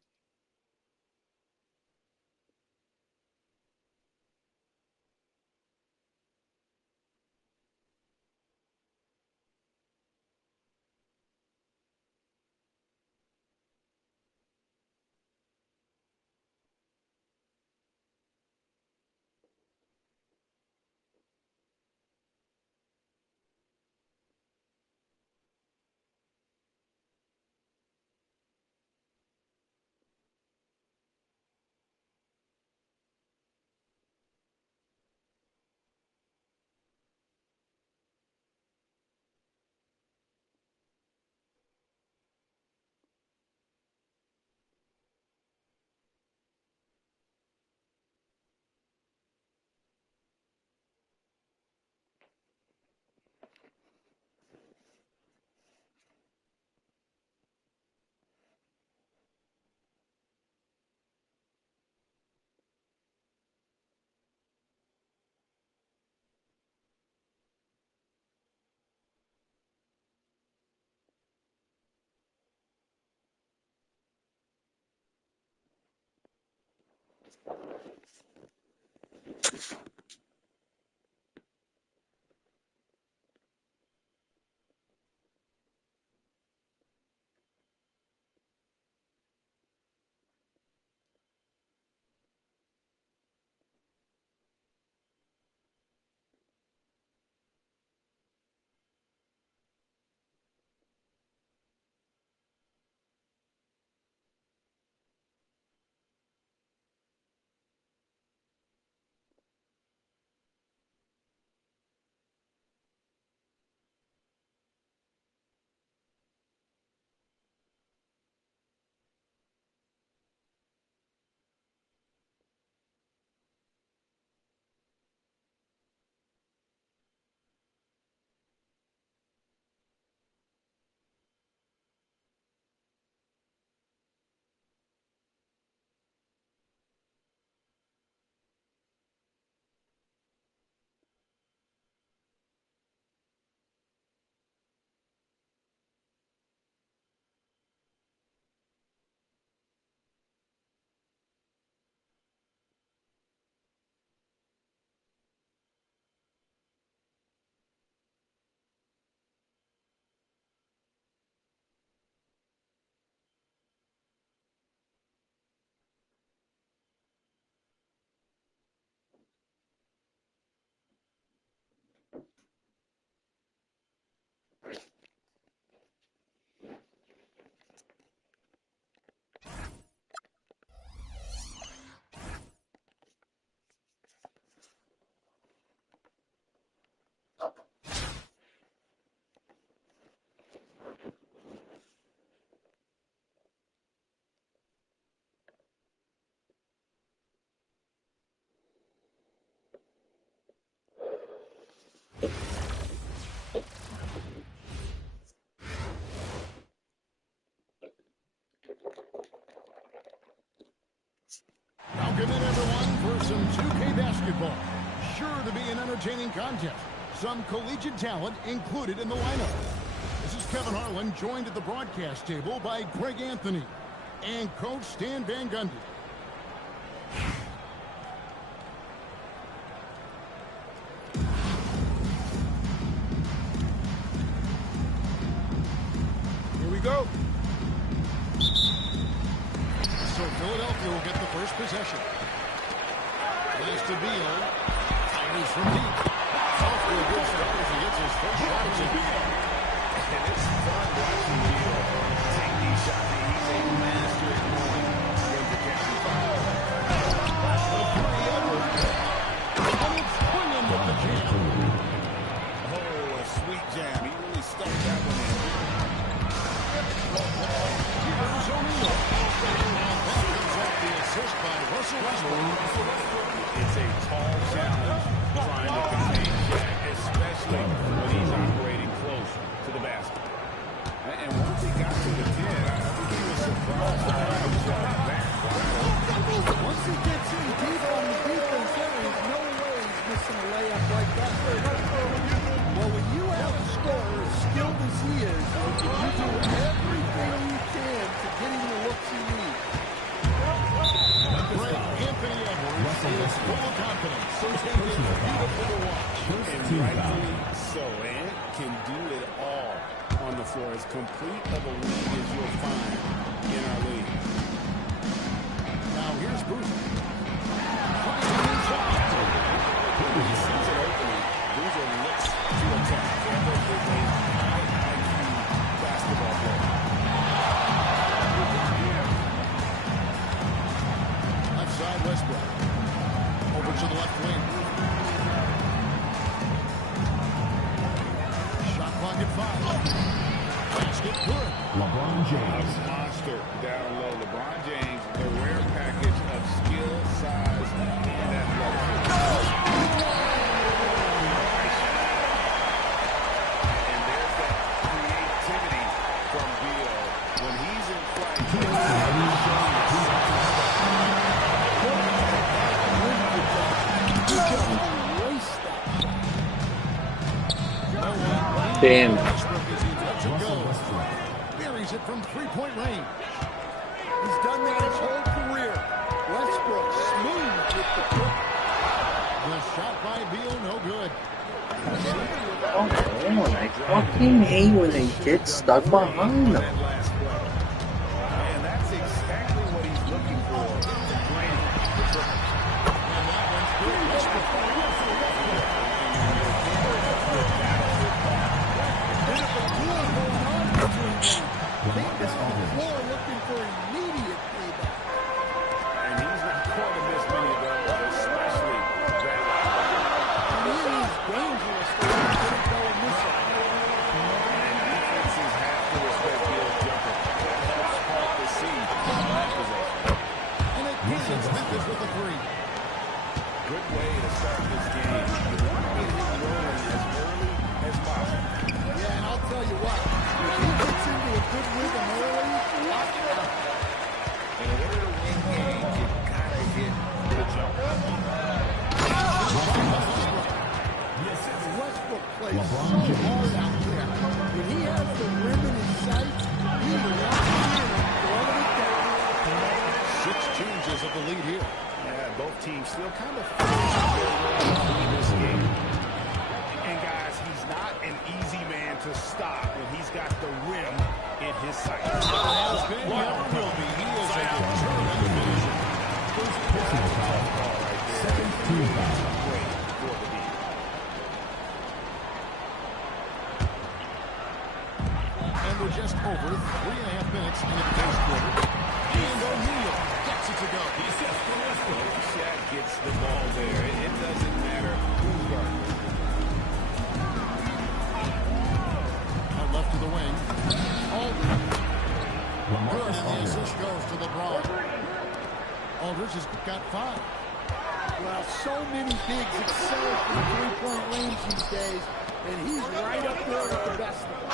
Welcome in, everyone, for some 2K basketball. Sure to be an entertaining contest. Some collegiate talent included in the lineup. This is Kevin Harlan, joined at the broadcast table by Greg Anthony and Coach Stan Van Gundy. Here we go. So Philadelphia will get the first possession. Pass to Beal. Fires from deep. Off to a good start as he gets his first shot at Beal. And it's fun watching Beal take these shots. He's a master at knowing when to catch the ball. The three Edwards. And it's swinging with the jam. Oh, a sweet jam. He really stuck that one in. Here's O'Neal. The assist by Russell Westbrook. It's a tall challenge trying to contain Shaq, especially when he's operating close to the basket. And once he got to the 10, I think he was surprised to find himself back. Once he gets in deep on the defense, there is no way he's missing a layup like that. Well, when you have a scorer as skilled as he is, you do everything the floor. As complete of a league as you'll find in our league. Now here's Boozer. He sees an opening. Boozer looks to attack. Campbell is a high IQ basketball player. Left side, Westbrook. Over to the left wing. Shot clock at 5. Basket good. LeBron James. A monster down low. LeBron James, the rare package of skill, size, and athleticism. And there's that creativity from Beal when he's in flight. Damn. Westbrook is good to go. Buries it from three-point range. He's done that his whole career. Westbrook smooth with the foot. The shot by Beal, no good. Oh, man, I fucking hate when they get stuck behind them. And that's exactly what he's looking for. Drain the triple. And that one's good. Westbrook. Bit of a duel going on between them. They down the floor looking for immediate payback. And he's not going to miss many of those, especially that. And he is dangerous to let him go and miss it. And defenses have to respect Beal's jumper. That helps part the seed on that possession. And it gains Memphis with a three. Good way to start this game. You want to get him rolling as early as possible. Yeah, and I'll tell you what, if he gets into a good rhythm early, lock it up. In order to win games, you gotta hit the jumper. Westbrook plays so hard out there. When he has the rim in his sight, he walks in and throwing it down. 6 changes of the lead here. Yeah, both teams still kind of finishing their role in this game. And guys, he's not an easy man to stop when he's got the rim in his sight. Has been, never will be. He is a determined finisher. First personal foul. Second team foul. Great for the team. And we're just over 3.5 minutes into the first quarter. And O'Neal gets it to go. Shaq gets the ball there. It doesn't matter who's guarding. Out left to the wing. Aldridge. Good, LaMarcus and the Aldridge. assist goes to LeBron. Aldridge has got 5. Well, so many bigs excel from three-point range these days, and he's right up there with the best of them.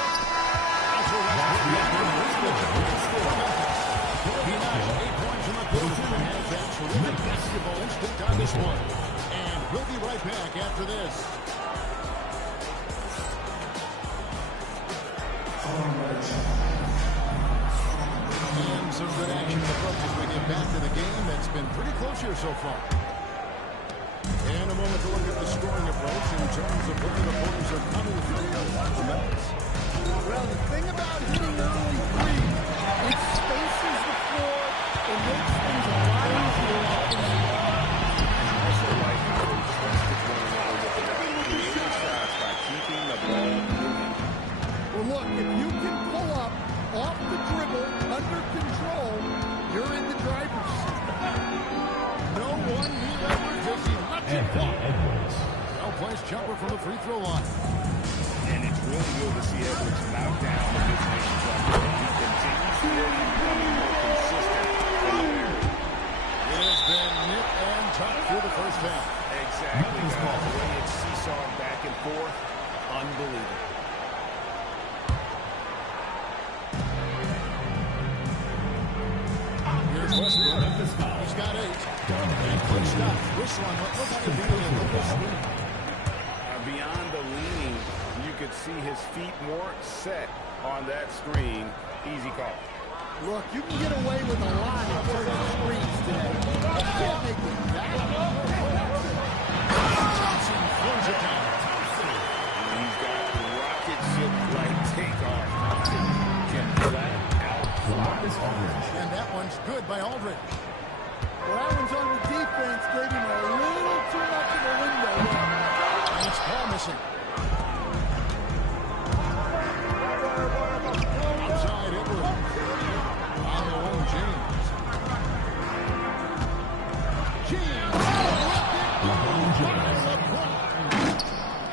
He notched 8 points in the quarter and has that terrific basketball instinct on this one. And we'll be right back after this. And some good action in the front as we get back to the game that's been pretty close here so far. And a moment to look at the scoring approach in terms of where the points are coming from the Mets. Well, the thing about hitting early threes, it spaces the floor and makes things a lot easier offensively. Also like how they trusted one another with the creative shots by keeping the ball moving. Well, look, if you can pull up off the dribble under control, you're in the driver's seat. No one here ever does he let it Anthony walk. Edwards. Well-placed jumper from the free throw line. And it's really good to see Edwards knock down the mid-range jumper. He continues to work and becoming more consistent in the area. It has been nip and tuck through the first half. Exactly, guys. The way it's seesawing back and forth, unbelievable. Here's Westbrook. He's got 8. And quick stop. This one looks to be a little swing. Beyond the leaning, you could see his feet more set on that screen. Easy call. Look, you can get away with a lot in terms of screens today. You can't make it that. Thompson throws it down. And he's got rocket ship-like takeoff. good by Aldridge. Well, that one's on the defense, gave him a little too much of a window there. And it's ball missing. Outside Edwards. On the wing, James.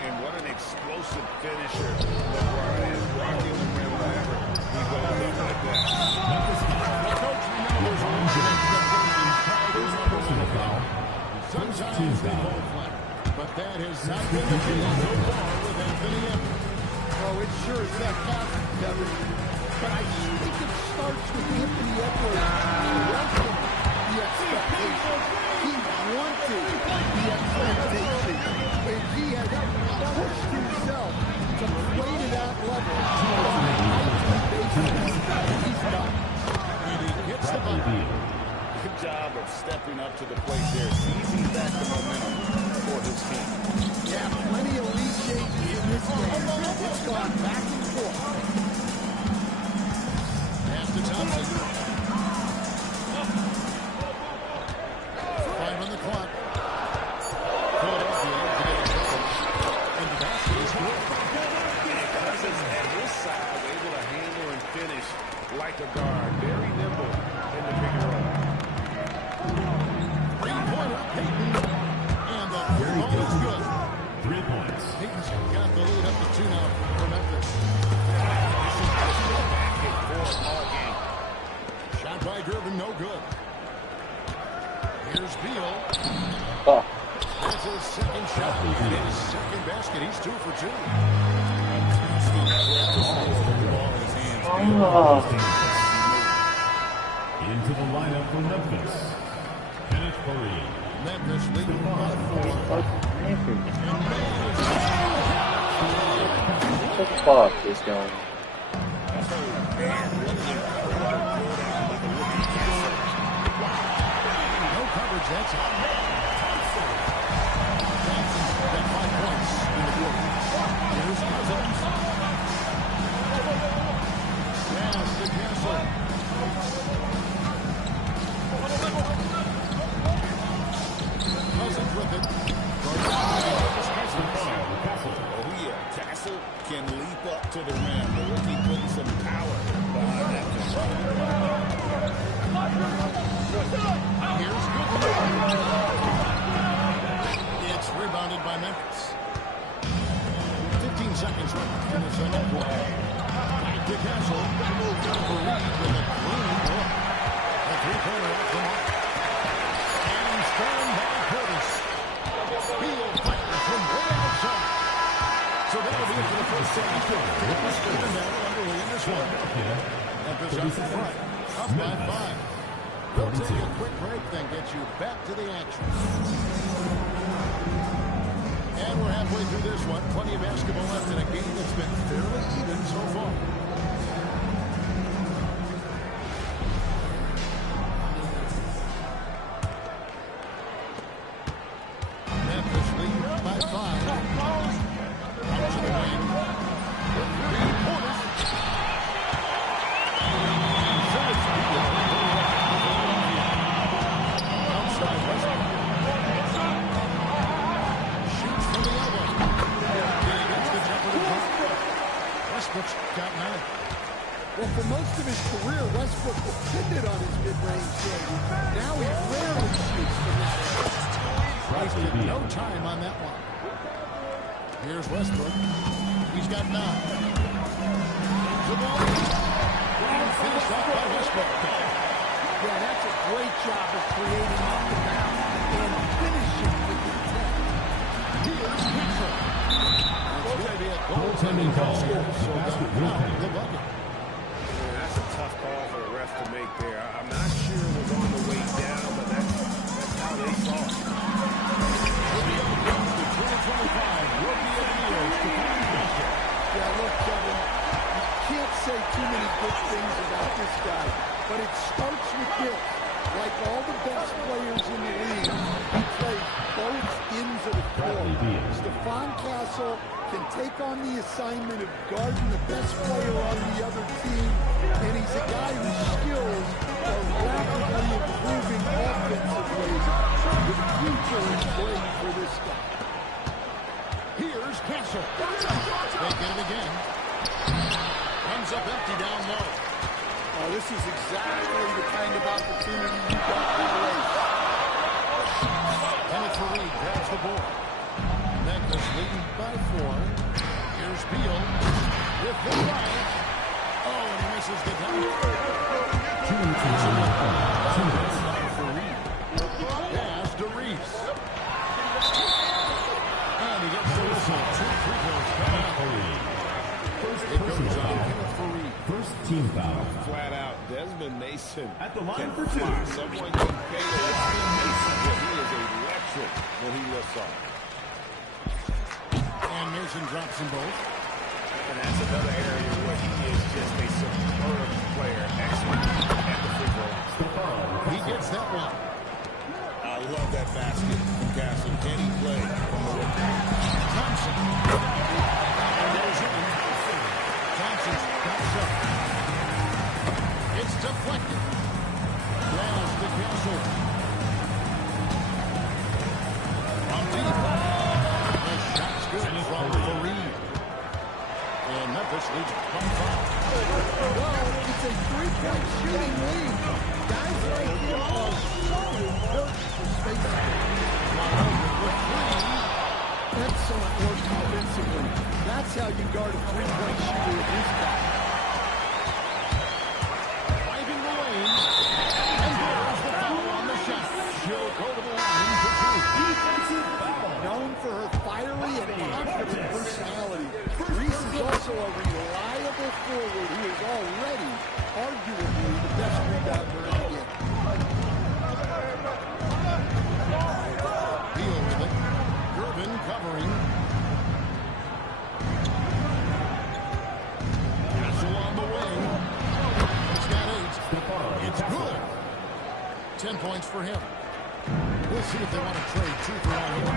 And what an explosive finisher LeBron is. Rocking the rim whenever he goes up like that. Coach, we know there's always expectations. Sometimes they fall flat. But that has not been the case so far with Anthony Edwards. Oh, it sure is that fast, Kevin. But I think it starts with Anthony Edwards welcoming the expectation. He wanted the expectation. And he has pushed himself to play to that level on a nightly basis. He's done. And he hits the button. Good job of stepping up to the plate there, seizing back the momentum for his team. Yeah, plenty of lead changes in this game. It's gone back and forth. Pass to Thompson. 5 on the clock. Philadelphia to get a goal. And the basket is good. And Cousins at his side able to handle and finish like a guard. Very nimble in the pick and roll. Three-pointer, Payton. And the three ball is good. 3 points. Payton's got the lead up to 2 now for Memphis. This is just a back and forth all game. Shot by Durbin, no good. Here's Beal. Oh, That's his second shot. And his second basket. He's 2 for 2. Into the lineup for Memphis. Kenneth Curry. Memphis leading by 4. what the fuck is going on? No coverage, that's it. Jackson's got 5 points in the quarter. Here's Cousins. Down to Castle. Cousins with it. Oh, yeah. Castle can leap up to the rim. The rookie putting some power behind that finish. Here's Goodwin. It's rebounded by Memphis. 15 seconds left in the second quarter. Back to Castle. Reed with a clean look. A three-pointer off the mark. And thrown by Curtis. Beal fires from way outside. So that'll be it for the first second quarter. And now underway in this one. Memphis up in front. Up by 5. We'll take a quick break, then get you back to the action. And we're halfway through this one. Plenty of basketball left in a game that's been fairly even so far. Memphis lead by 5. Out to the wing. Three-pointers. Outside Westbrook. Shoots from the elbow. And against the jumper to drop. Westbrook's got 9. Well, for most of his career, Westbrook depended on his mid-range game. Now he rarely shoots from that area. Wasted no time on that one. Here's Westbrook. He's got 9. To the left. And finished off by Westbrook. Yeah, that's a great job of creating off the bounce and finishing with intent. Here's Mitchell. It's going to be a goaltending call. So the bucket. That's a tough call for the ref to make there. I'm not sure it was on the way down, but that's how they saw it. The 2025 Rookie of the Year, Stephon Castle. Yeah, look, Kevin, you can't say too many good things about this guy, but it starts with this. Like all the best players in the league, he plays both ends of the court. Stephon Castle can take on the assignment of guarding the best player on the other team, and he's a guy whose skills are rapidly excellent play for this guy. Here's Castle. They get it again. Comes up empty down low. Oh, this is exactly the kind of opportunity you got in the race. Kenneth Fareed grabs the board. Memphis leading by 4. Here's Beal with the drive. Oh, and he misses the dunk. Pass to Reese. And he gets the whistle. 2 free throws coming up. It goes on Kenneth Fareed. First team foul. Flat out, Desmond Mason At the line can for 2. fly. Someone can pay Desmond Mason, but he is electric when he lifts off. And Mason drops them both. And that's another area where he is just a superb player. Excellent at the free throw. He gets that one. I love that basket from Castle. Can he play from the rookie? Thompson. And there's him. Thompson's got up. It's deflected. Down to Castle. From deep. The shot's good from Fareed. And Memphis leads by 5. Well, it's a three-point shooting lead. Guys like him are so important for spacing. With 3. Excellent work defensively. That's how you guard a three-point shooter with this guy. Driving the lane. And there's the foul on the shot. She'll go to the line for 2. Defensive foul. Known for her fiery and confident personality, Reese is also a reliable forward who is already, arguably, the best rebounder in the game. Beal with it. Gervin covering. Castle on the wing. He's got 8. It's good. 10 points for him. We'll see if they want to trade 2 for 1 here.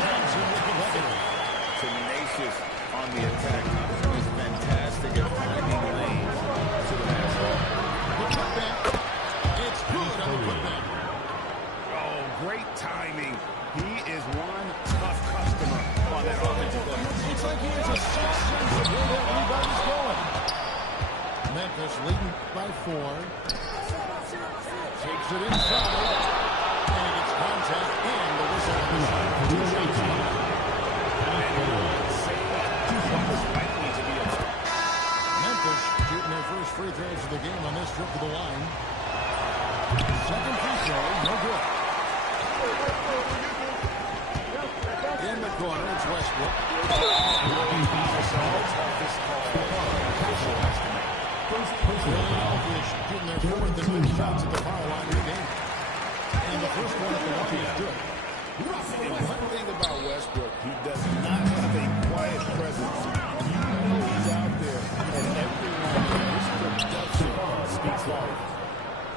Thompson with the bucket. Tenacious on the attack. He's fantastic at finding lanes to the basket. The putback. It's good on the putback. Oh, great timing. He is one tough customer on that offensive play. It's like he has a sixth sense of where that rebound is going. Memphis leading by 4. Takes it inside. And he gets contact and the whistle on the shot. 2 shots. Memphis shooting their first free throws of the game on this trip to the line. Second free throw, no good. In the corner, it's Westbrook. Philadelphia shooting their 4th and 5th shots at the foul line of the game. And the first one at the line is good. And one thing about Westbrook, he does not have a quiet presence. You know he's out there, and everyone in his production speaks volumes.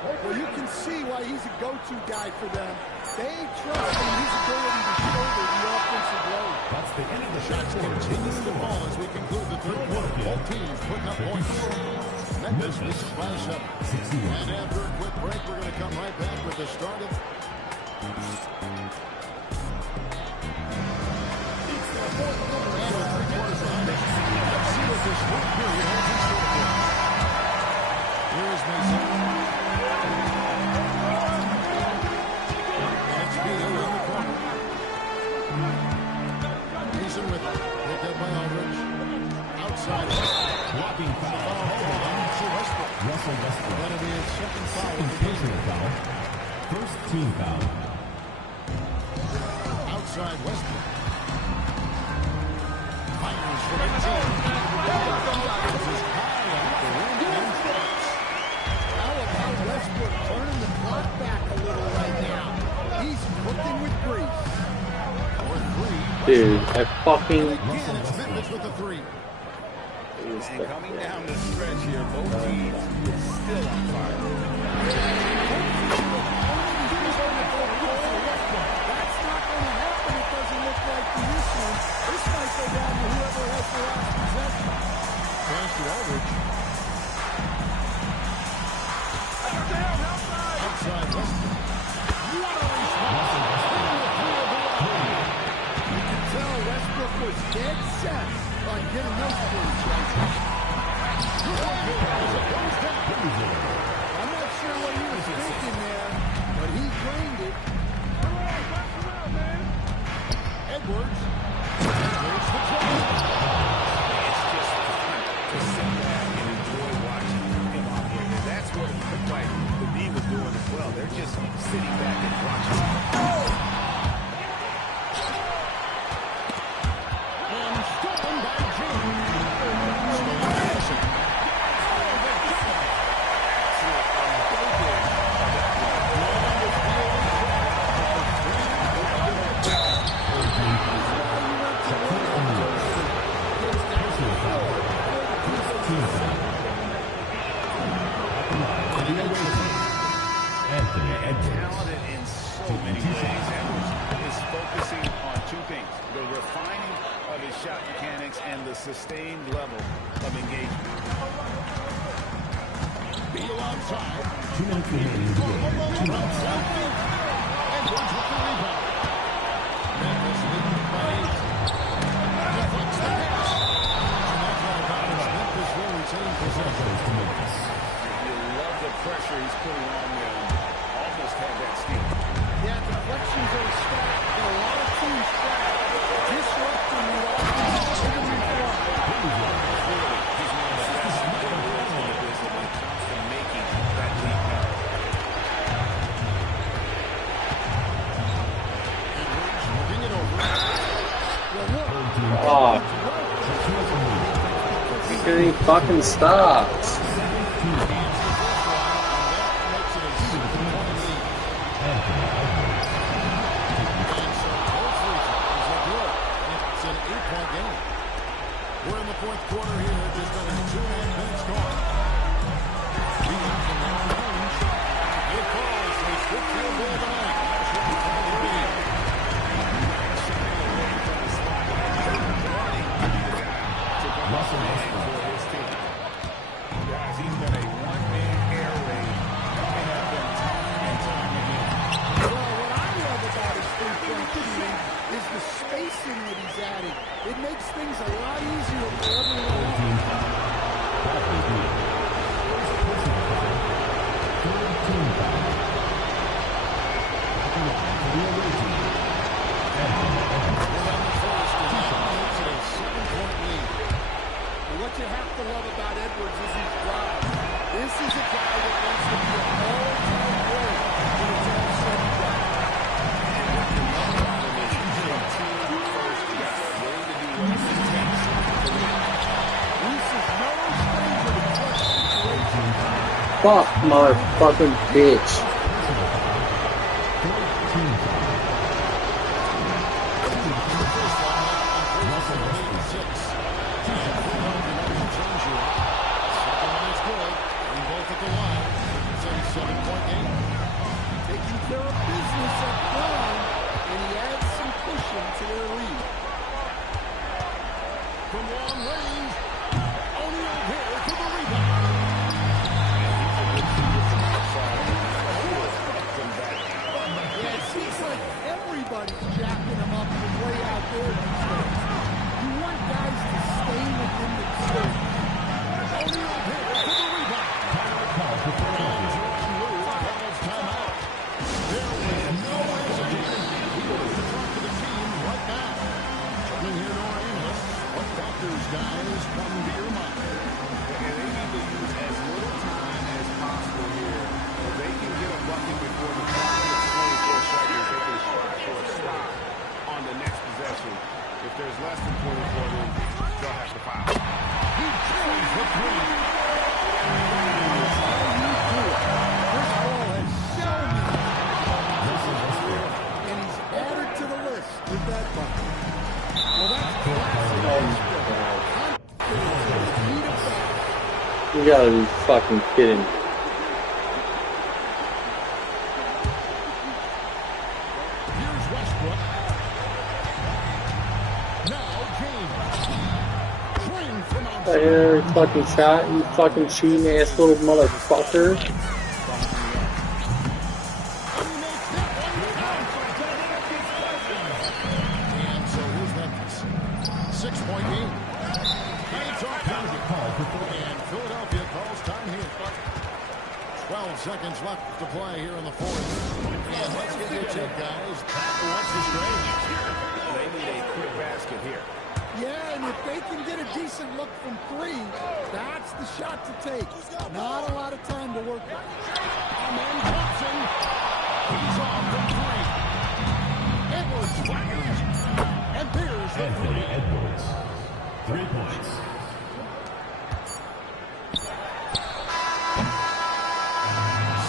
Well, you can see why he's a go-to guy for them. They trust in his ability to shoulder the offensive load. That's the end of the Shots continuing to fall as we conclude the third quarter. Both teams putting up points. Memphis leads by 7. And after a quick break, we're going to come right back with the start of... Let's see what this fourth period has in store for us. Here's Mason. And it's Beal in the corner. Mason with it. Picked up by Aldridge. Outside. blocking foul. Russell Westbrook. That'll be his second foul. Personal foul. First team foul. Outside Westbrook. Fires from 18. This is high off the rim and drops. How about Westbrook turning the clock back a little right now? He's cooking with grease. For 3. Dude, I fucking... Again, it's Memphis with the 3. And coming down the stretch here, both teams still on fire. That's not going to happen. It doesn't look like for this one. This might go down to whoever has the last possession. Pass to Aldridge. Outside Westbrook. I'm not sure what he was thinking there, but he drained it. Edwards. There's the try. It's just fun to sit back and enjoy watching him operate. And that's what it looked like the D was doing as well. They're just sitting back and watching. And stolen by James. Anthony Edwards. Talented in so many ways. Edwards is focusing on two things: the refining of his shot mechanics and the sustained level of engagement. Beal outside. 2 minutes remaining in the game. 2 minutes. Edwards with the rebound. Memphis leading by 8. Deflects the pass. And that's what about it. Memphis will retain possession. You love the pressure he's putting on them. Almost had that steal. Yeah, deflections are a stat. There are a lot of teams track. Disrupting the offense is going to be fun. He's one of the best in the business when it comes to making that leap now. Edwards moving it over. Oh, he's getting fucking stopped. We're in the fourth quarter here, just under 2.5 minutes gone. Beal from long range. Good calls. They strip field goal tonight. That's what we call the lead. Guys, he's been a one-man air raid coming at them time and time again. Well, what I love about his three-point shooting is the spacing that he's adding. It makes things a lot easier for everyone else. What you have to love about Edwards is his drive. This is a guy that wants to be an all-time great when it's all said and done. Fuck, motherfucking bitch. Taking care of business up front, and he adds some cushion to their lead. From long range, O'Neal here to the rebound. Yeah, it seems like everybody's jacking him up from way out there these days. You want guys to stay within the scope. O'Neal here to the rebound. Calls timeout. There was no hesitation. He was to talk to the team right now. Turning here to our analysts. What factors, guys, come to your mind? And they need to use as little time as possible here. If they can get a bucket before the clock hits 24 seconds, they can strive for a stop on the next possession. If there's less than 24, then they'll have to foul. He drains the three. This ball has shown me. And he's added to the list with that bucket. Well, that's classic. You gotta be fucking kidding me. Here's Westbrook. Now James. Swing from outside. Every fucking shot, you fucking cheating ass little motherfucker. And so here's Memphis. 6-point game. It's seconds left to play here in the fourth. And let's get your take, guys. What's the strategy? They need a quick basket here. Yeah, and if they can get a decent look from three, that's the shot to take. Not a lot of time to work with. And then Thompson. He's on from three. Edwards fires. And there's the Anthony three. Edwards. 3 points.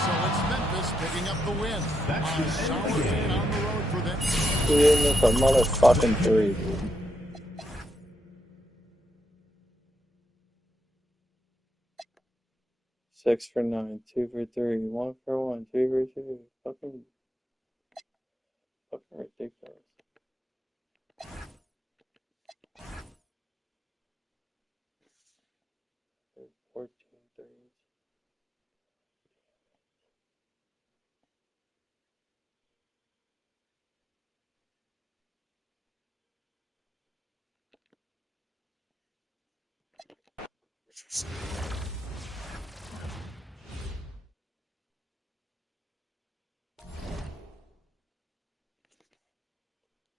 So it's Memphis picking up the win. That's A the solid end of the win game. on the road for them. He missed a motherfucking three, dude. Six for 9, 2 for 3, 1 for 1, 2 for 2. Fucking ridiculous. There's 14 threes.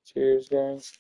Cheers, guys.